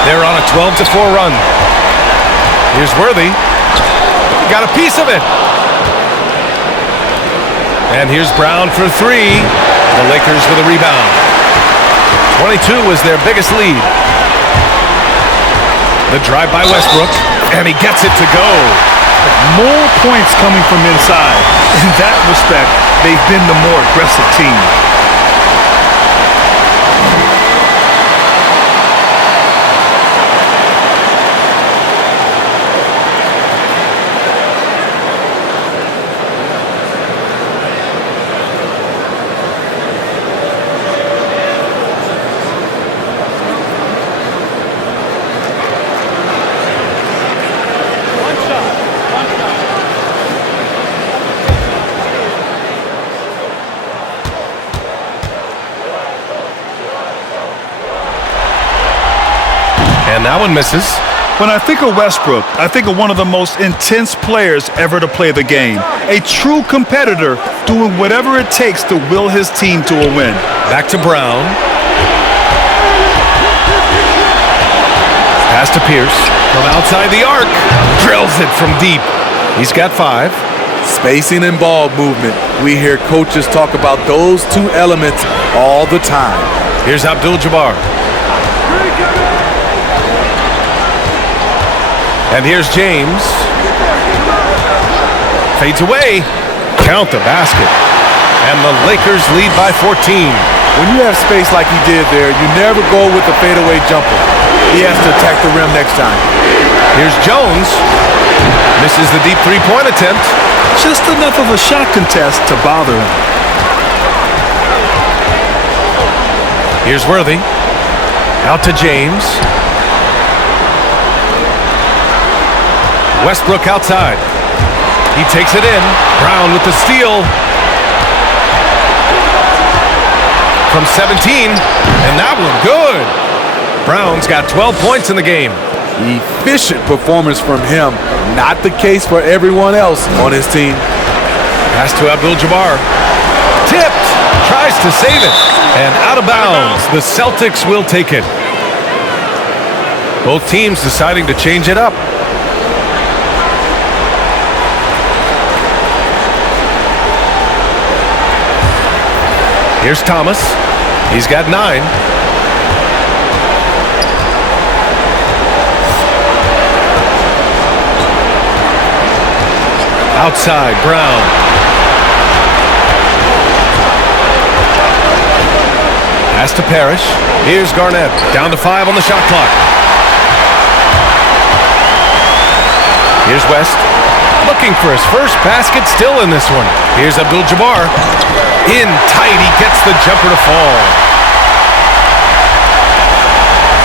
They're on a 12-4 run. Here's Worthy. Got a piece of it. And here's Brown for 3. The Lakers with a rebound. 22 was their biggest lead. The drive by Westbrook, and he gets it to go. More points coming from inside. In that respect, they've been the more aggressive team. And that one misses. When I think of Westbrook, I think of one of the most intense players ever to play the game. A true competitor doing whatever it takes to will his team to a win. Back to Brown. Pass to Pierce. From outside the arc. Drills it from deep. He's got 5. Spacing and ball movement. We hear coaches talk about those two elements all the time. Here's Abdul-Jabbar. And here's James. Fades away. Count the basket. And the Lakers lead by 14. When you have space like he did there, you never go with the fadeaway jumper. He has to attack the rim next time. Here's Jones. Misses the deep three-point attempt. Just enough of a shot contest to bother him. Here's Worthy. Out to James. Westbrook outside. He takes it in. Brown with the steal. From 17. And that one good. Brown's got 12 points in the game. Efficient performance from him. Not the case for everyone else on his team. Pass to Abdul-Jabbar. Tipped. Tries to save it. And out of bounds. The Celtics will take it. Both teams deciding to change it up. Here's Thomas. He's got 9. Outside, Brown. Pass to Parrish. Here's Garnett. Down to 5 on the shot clock. Here's West. Looking for his first basket, still in this one. Here's Abdul-Jabbar. In tight, he gets the jumper to fall.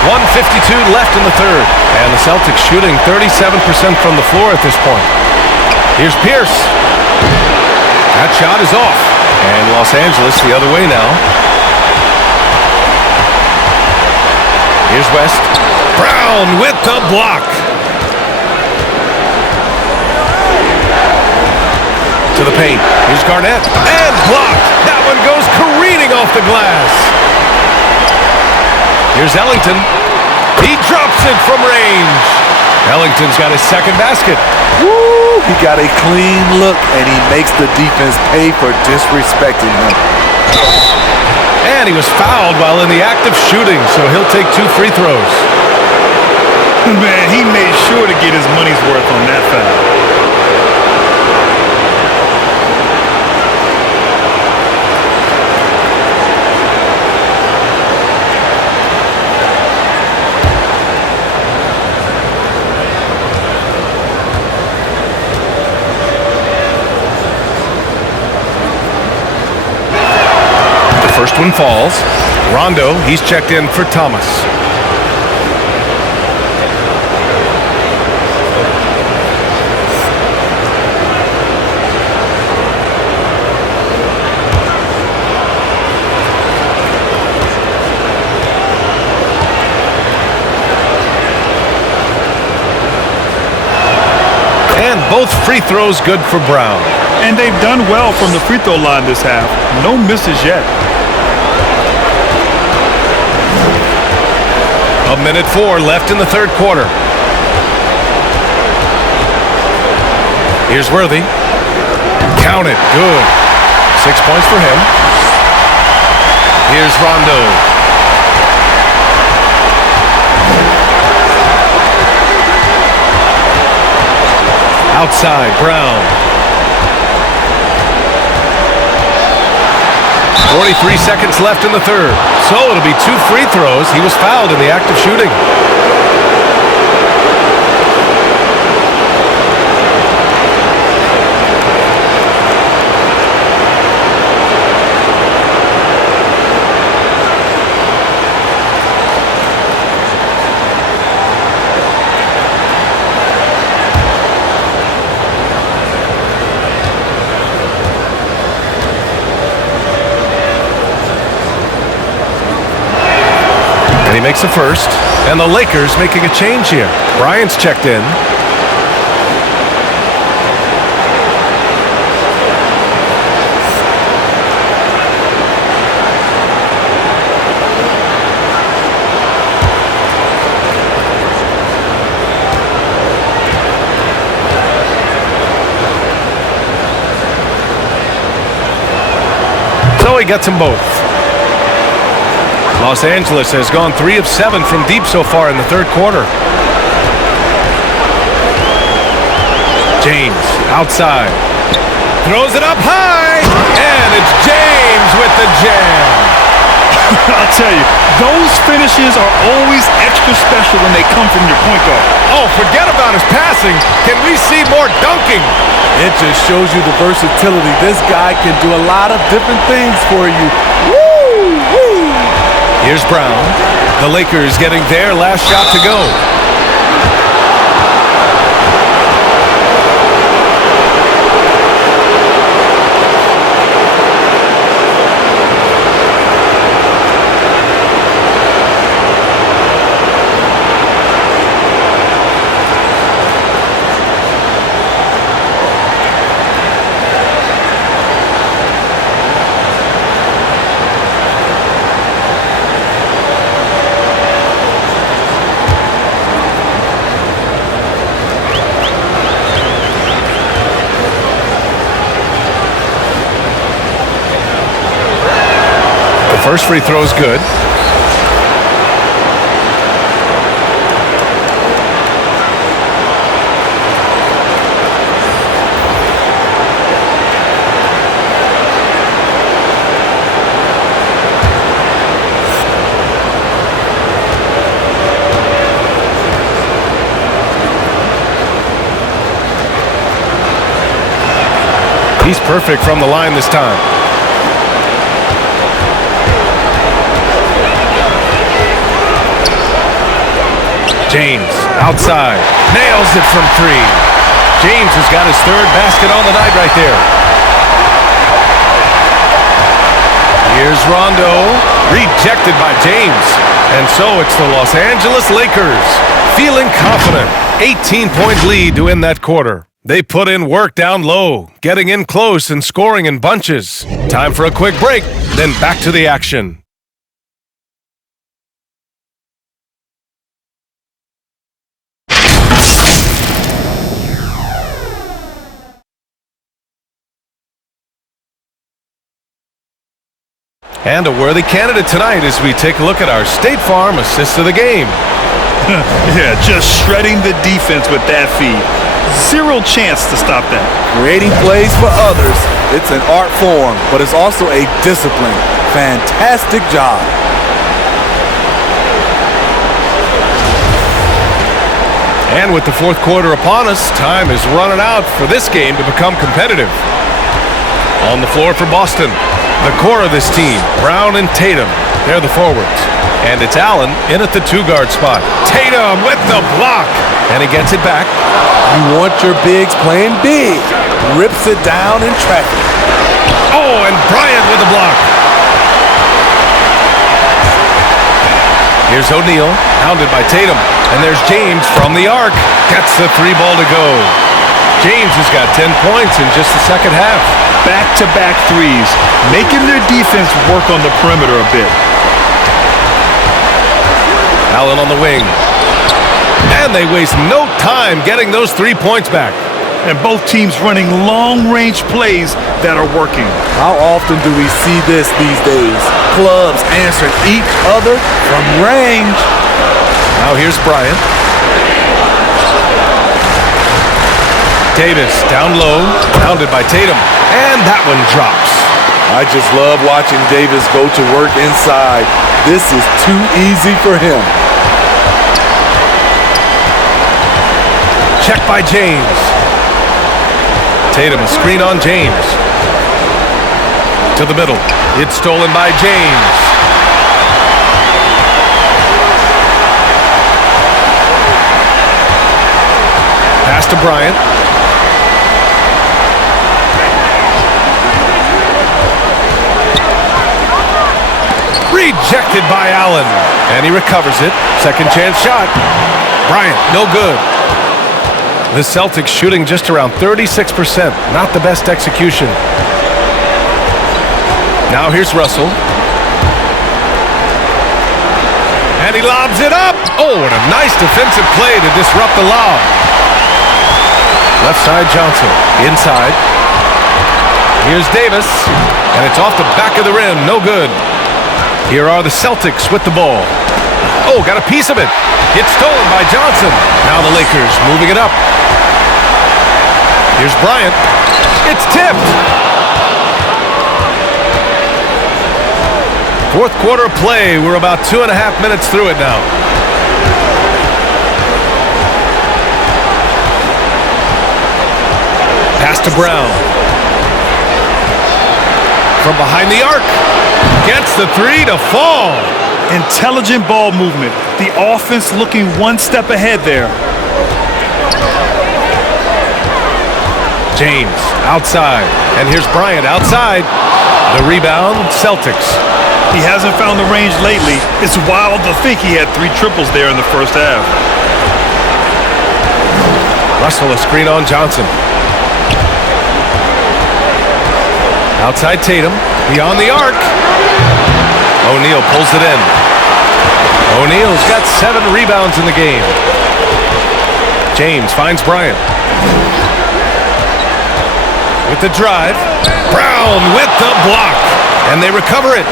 1:52 left in the third. And the Celtics shooting 37% from the floor at this point. Here's Pierce. That shot is off. And Los Angeles the other way now. Here's West. Brown with the block. To the paint. Here's Garnett. And blocked. That one goes careening off the glass. Here's Ellington. He drops it from range. Ellington's got his second basket. Woo! He got a clean look, and he makes the defense pay for disrespecting him. And he was fouled while in the act of shooting, so he'll take 2 free throws. Man, he made sure to get his money's worth on that foul. First one falls. Rondo, he's checked in for Thomas. And both free throws good for Brown. And they've done well from the free throw line this half. No misses yet. A minute 4 left in the third quarter. Here's Worthy. Count it. Good. 6 points for him. Here's Rondo. Outside, Brown. 43 seconds left in the third. So it'll be 2 free throws. He was fouled in the act of shooting. He makes a first, and the Lakers making a change here. Bryant's checked in. So he gets them both. Los Angeles has gone 3 of 7 from deep so far in the third quarter. James outside. Throws it up high. And it's James with the jam. I'll tell you, those finishes are always extra special when they come from your point guard. Oh, forget about his passing. Can we see more dunking? It just shows you the versatility. This guy can do a lot of different things for you. Woo! Woo! Here's Brown. The Lakers getting their last shot to go. First free throw is good. He's perfect from the line this time. James, outside, nails it from 3. James has got his third basket on the night right there. Here's Rondo, rejected by James. And so it's the Los Angeles Lakers, feeling confident. 18-point lead to end that quarter. They put in work down low, getting in close and scoring in bunches. Time for a quick break, then back to the action. And a worthy candidate tonight as we take a look at our State Farm assist of the game. Yeah, just shredding the defense with that feed. Zero chance to stop that. Creating plays for others, it's an art form, but it's also a discipline. Fantastic job. And with the fourth quarter upon us, time is running out for this game to become competitive. On the floor for Boston, The core of this team, Brown and Tatum, they're the forwards. And it's Allen in at the 2-guard spot. Tatum with the block, and he gets it back. You want your bigs playing big. Rips it down in traffic. Oh, and Bryant with the block. Here's O'Neal, hounded by Tatum. And there's James from the arc. Gets the 3-ball to go. James has got 10 points in just the second half. Back-to-back threes, making their defense work on the perimeter a bit. Allen on the wing. And they waste no time getting those 3 points back. And both teams running long-range plays that are working. How often do we see this these days? Clubs answering each other from range. Now here's Bryant. Davis down low, pounded by Tatum. And that one drops. I just love watching Davis go to work inside. This is too easy for him. Check by James. Tatum, a screen on James. To the middle. It's stolen by James. Pass to Bryant. Rejected by Allen. And he recovers it. Second chance shot. Bryant, no good. The Celtics shooting just around 36%. Not the best execution. Now here's Russell. And he lobs it up. Oh, and a nice defensive play to disrupt the lob. Left side Johnson. Inside. Here's Davis. And it's off the back of the rim. No good. Here are the Celtics with the ball. Oh, got a piece of it. It's stolen by Johnson. Now the Lakers moving it up. Here's Bryant. It's tipped. Fourth quarter play. We're about 2.5 minutes through it now. Pass to Brown. From behind the arc. Gets the 3 to fall. Intelligent ball movement. The offense looking one step ahead there. James outside. And here's Bryant outside. The rebound, Celtics. He hasn't found the range lately. It's wild to think he had 3 triples there in the first half. Russell, a screen on Johnson. Outside Tatum. Beyond the arc. O'Neal pulls it in. O'Neal's got 7 rebounds in the game. James finds Bryant. With the drive. Brown with the block. And they recover it.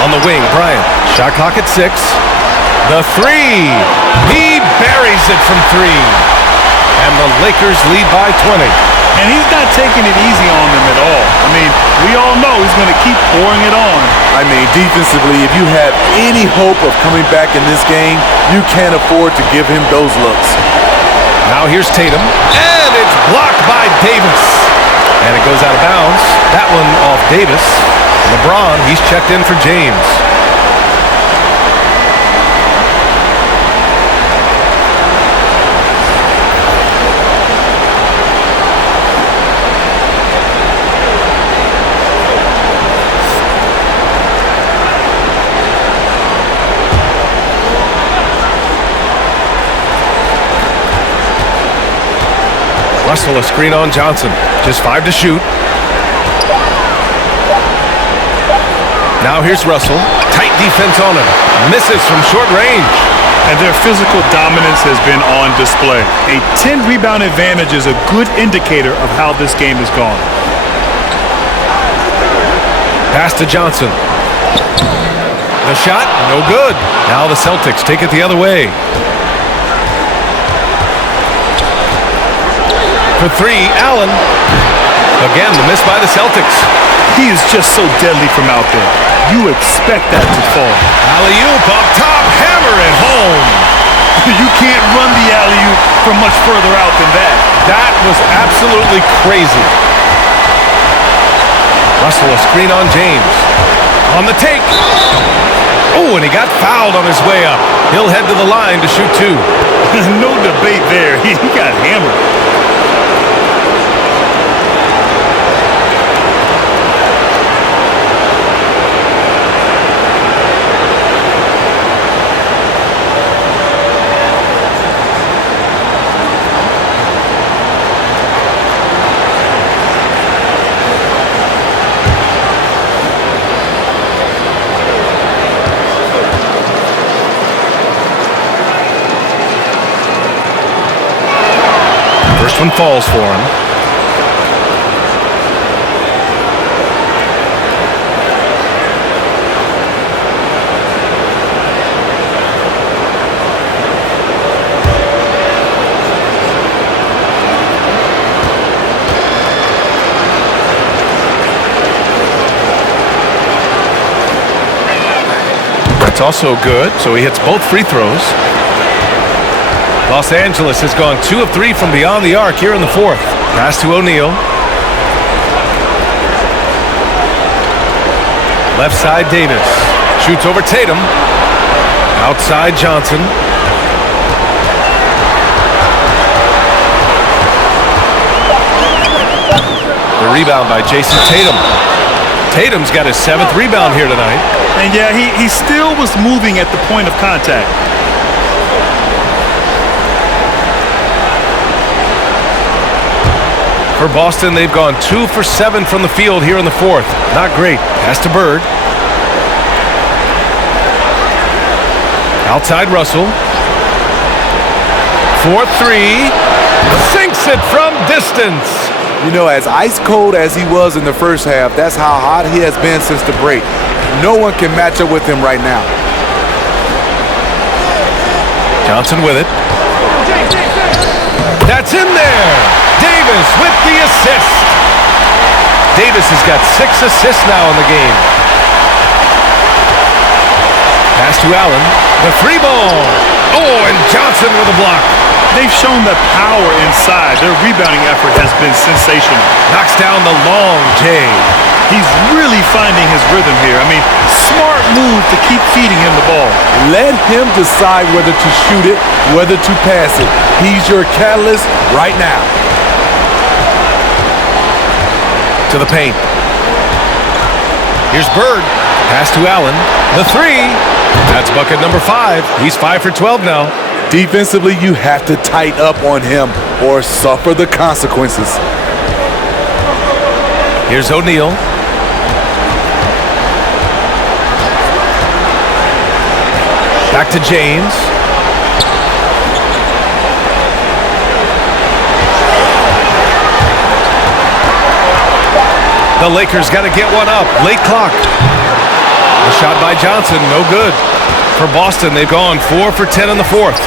On the wing, Bryant. Shot clock at 6. The 3. He buries it from 3. And the Lakers lead by 20. And he's not taking it easy on them at all. I mean, we all know he's going to keep pouring it on. I mean, defensively, if you have any hope of coming back in this game, you can't afford to give him those looks. Now here's Tatum. And it's blocked by Davis. And it goes out of bounds. That one off Davis. LeBron, he's checked in for James. Russell, a screen on Johnson. Just 5 to shoot. Now here's Russell. Tight defense on him. Misses from short range. And their physical dominance has been on display. A 10-rebound advantage is a good indicator of how this game has gone. Pass to Johnson. The shot, no good. Now the Celtics take it the other way. For 3, Allen. Again, the miss by the Celtics. He is just so deadly from out there. You expect that to fall. Alley-oop up top, hammer it home. You can't run the alley-oop from much further out than that. That was absolutely crazy. Russell, a screen on James. On the take. Oh, and he got fouled on his way up. He'll head to the line to shoot two. No debate there. He got hammered. First one falls for him. That's also good, so he hits both free throws. Los Angeles has gone 2 of 3 from beyond the arc here in the fourth. Pass to O'Neal. Left side Davis. Shoots over Tatum. Outside Johnson. The rebound by Jason Tatum. Tatum's got his 7th rebound here tonight. And yeah, he still was moving at the point of contact. For Boston, they've gone 2 for 7 from the field here in the fourth. Not great. Pass to Bird. Outside Russell. 4-3. Sinks it from distance. You know, as ice cold as he was in the first half, that's how hot he has been since the break. No one can match up with him right now. Johnson with it. That's in there. Davis with the assist. Davis has got 6 assists now in the game. Pass to Allen. The 3-ball. Oh, and Johnson with a block. They've shown the power inside. Their rebounding effort has been sensational. Knocks down the long J. He's really finding his rhythm here. I mean, smart move to keep feeding him the ball. Let him decide whether to shoot it, whether to pass it. He's your catalyst right now. To the paint. Here's Bird. Pass to Allen. The 3. That's bucket number 5. He's 5 for 12 now. Defensively, you have to tighten up on him or suffer the consequences. Here's O'Neal. Back to James. The Lakers got to get one up. Late clock. A shot by Johnson, no good. For Boston, they've gone 4 for 10 in the fourth.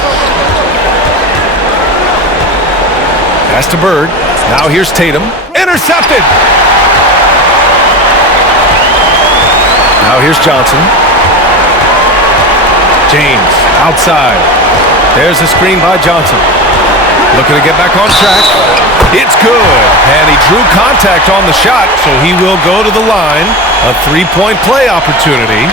Pass to Bird. Now here's Tatum. Intercepted. Now here's Johnson. James outside. There's a screen by Johnson. Looking to get back on track. It's good. And he drew contact on the shot, so he will go to the line. A 3-point play opportunity.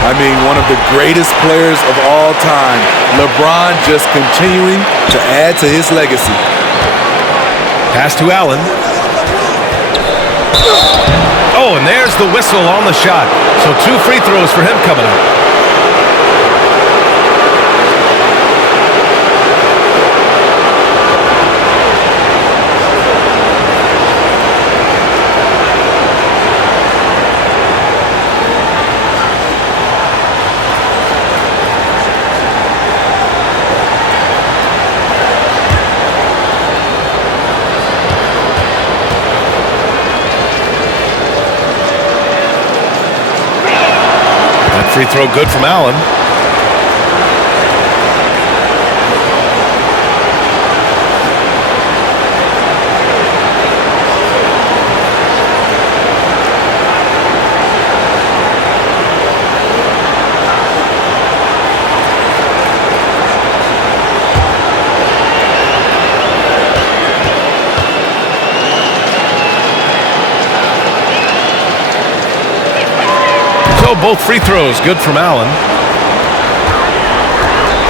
I mean, one of the greatest players of all time. LeBron just continuing to add to his legacy. Pass to Allen. Oh, and there's the whistle on the shot. So 2 free throws for him coming up. Free throw good from Allen. Both free throws good from Allen.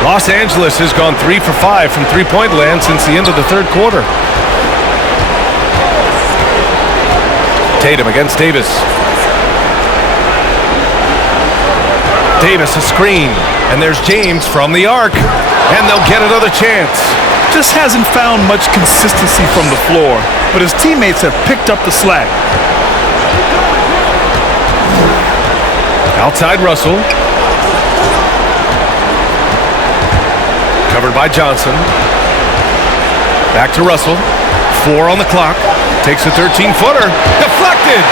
Los Angeles has gone 3 for 5 from three-point land since the end of the third quarter. Tatum against Davis. Davis a screen, and there's James from the arc, and they'll get another chance. Just hasn't found much consistency from the floor, but his teammates have picked up the slack. Outside Russell. Covered by Johnson. Back to Russell. 4 on the clock. Takes a 13-footer. Deflected!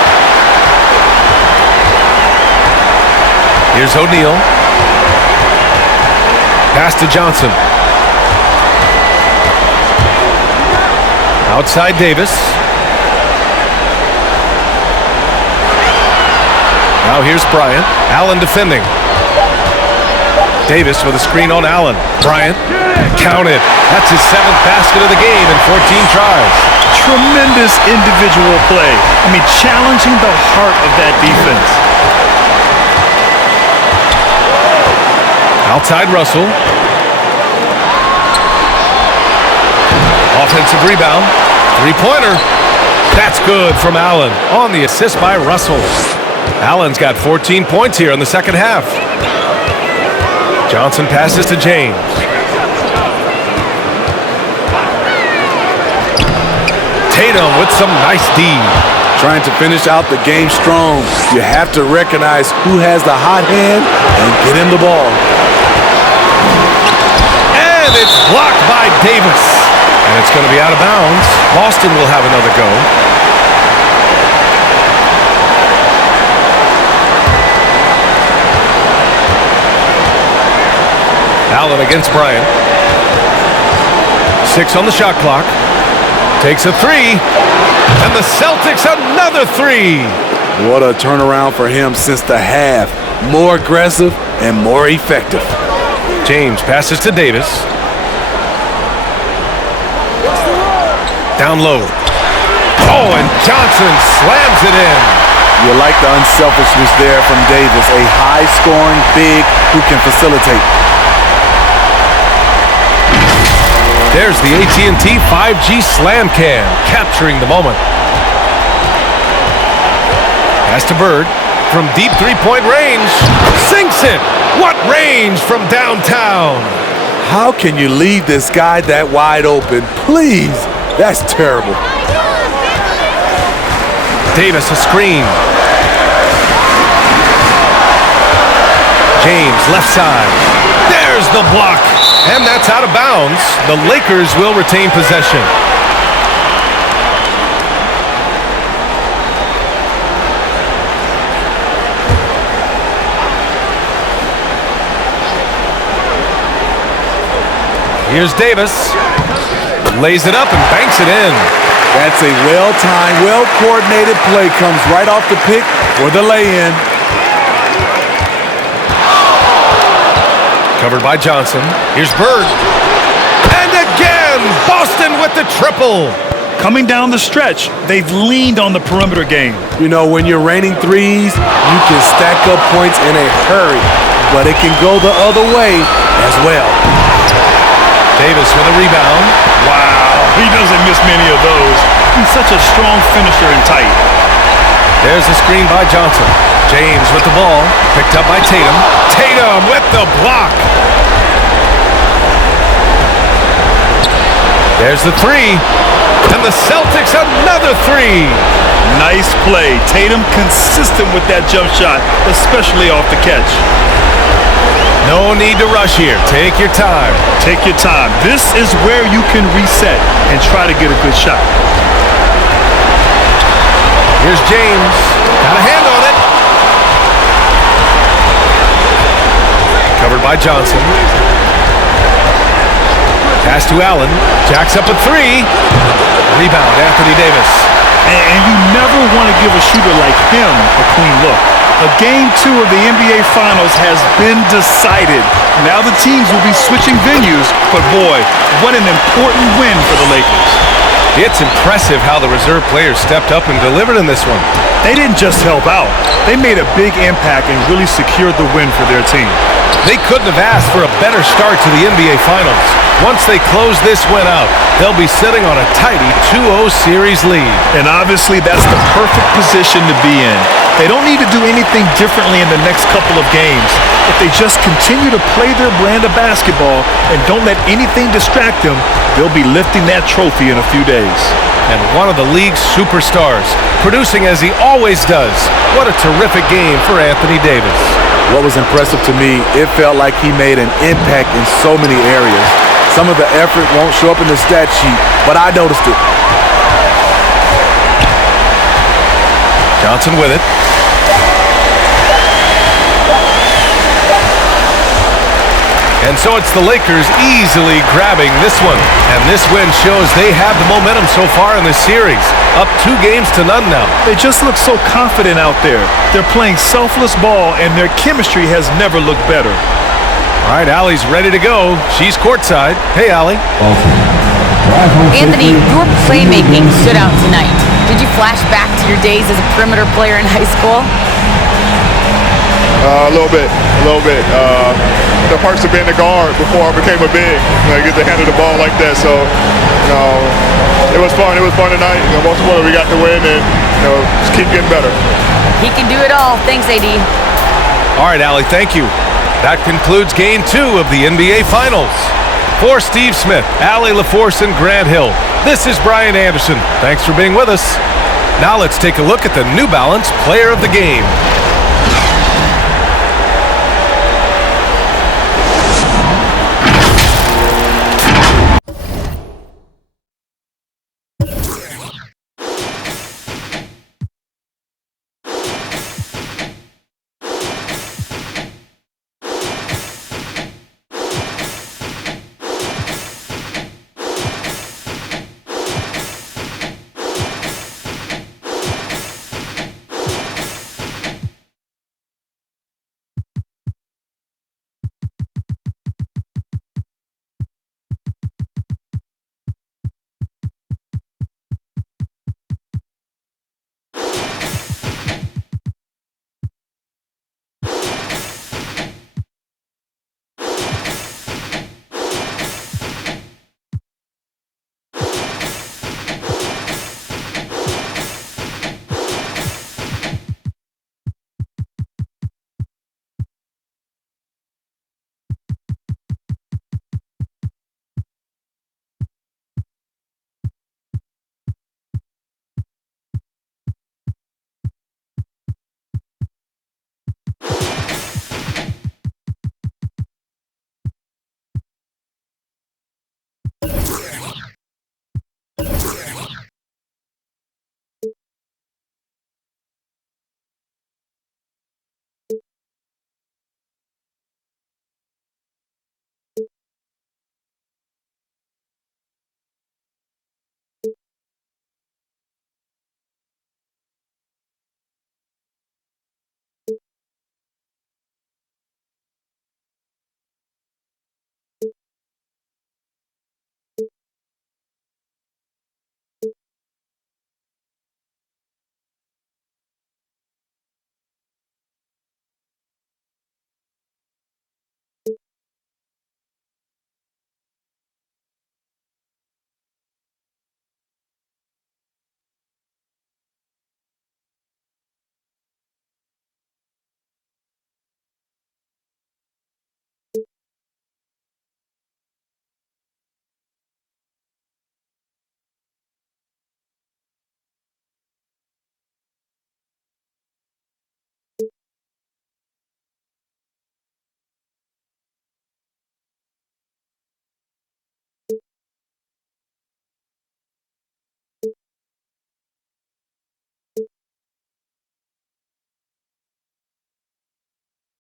Here's O'Neal. Pass to Johnson. Outside Davis. Now here's Bryant. Allen defending. Davis with a screen on Allen. Bryant. Counted. That's his 7th basket of the game in 14 tries. Tremendous individual play. I mean, challenging the heart of that defense. Outside Russell. Offensive rebound. Three-pointer. That's good from Allen on the assist by Russell. Allen's got 14 points here in the second half. Johnson passes to James. Tatum with some nice D. Trying to finish out the game strong. You have to recognize who has the hot hand and get him the ball. And it's blocked by Davis. And it's going to be out of bounds. Boston will have another go. Allen against Bryant. 6 on the shot clock. Takes a 3. And the Celtics another 3. What a turnaround for him since the half. More aggressive and more effective. James passes to Davis. Down low. Oh, and Johnson slams it in. You like the unselfishness there from Davis. A high-scoring big who can facilitate. There's the AT&T 5G Slam Cam, capturing the moment. Pass to Bird from deep three-point range. Sinks it! What range from downtown? How can you leave this guy that wide open? Please! That's terrible. Davis a screen. James left side. There's the block. And that's out of bounds. The Lakers will retain possession. Here's Davis. Lays it up and banks it in. That's a well-timed, well-coordinated play. Comes right off the pick for the lay-in. Covered by Johnson. Here's Bird. And again, Boston with the triple. Coming down the stretch, they've leaned on the perimeter game. You know, when you're raining threes, you can stack up points in a hurry, but it can go the other way as well. Davis with a rebound. Wow, he doesn't miss many of those. He's such a strong finisher and tight. There's the screen by Johnson. James with the ball. Picked up by Tatum. Tatum with the block. There's the 3. And the Celtics another 3. Nice play. Tatum consistent with that jump shot, especially off the catch. No need to rush here. Take your time. Take your time. This is where you can reset and try to get a good shot. Here's James. Got a hand on it. by Johnson. Pass to Allen. Jacks up a three. Rebound, Anthony Davis. And you never want to give a shooter like him a clean look. A Game 2 of the NBA Finals has been decided. Now the teams will be switching venues, but boy, what an important win for the Lakers. It's impressive how the reserve players stepped up and delivered in this one. They didn't just help out. They made a big impact and really secured the win for their team. They couldn't have asked for a better start to the NBA Finals. Once they close this win out, they'll be sitting on a tidy 2-0 series lead. And obviously, that's the perfect position to be in. They don't need to do anything differently in the next couple of games. If they just continue to play their brand of basketball and don't let anything distract them, they'll be lifting that trophy in a few days. And one of the league's superstars, producing as he always does. What a terrific game for Anthony Davis. What was impressive to me, it felt like he made an impact in so many areas. Some of the effort won't show up in the stat sheet, but I noticed it. Johnson with it. And so it's the Lakers easily grabbing this one. And this win shows they have the momentum so far in this series. Up 2-0 now. They just look so confident out there. They're playing selfless ball, and their chemistry has never looked better. All right, Allie's ready to go. She's courtside. Hey, Allie. Anthony, your playmaking stood out tonight. Did you flash back to your days as a perimeter player in high school? A little bit. The perks of being a guard before I became a big. I get to handle the ball like that. So, it was fun. It was fun tonight. Most importantly, we got the win, and just keep getting better. He can do it all. Thanks, AD. All right, Allie, thank you. That concludes Game 2 of the NBA Finals. For Steve Smith, Allie LaForce, and Grant Hill, this is Brian Anderson. Thanks for being with us. Now let's take a look at the New Balance Player of the Game.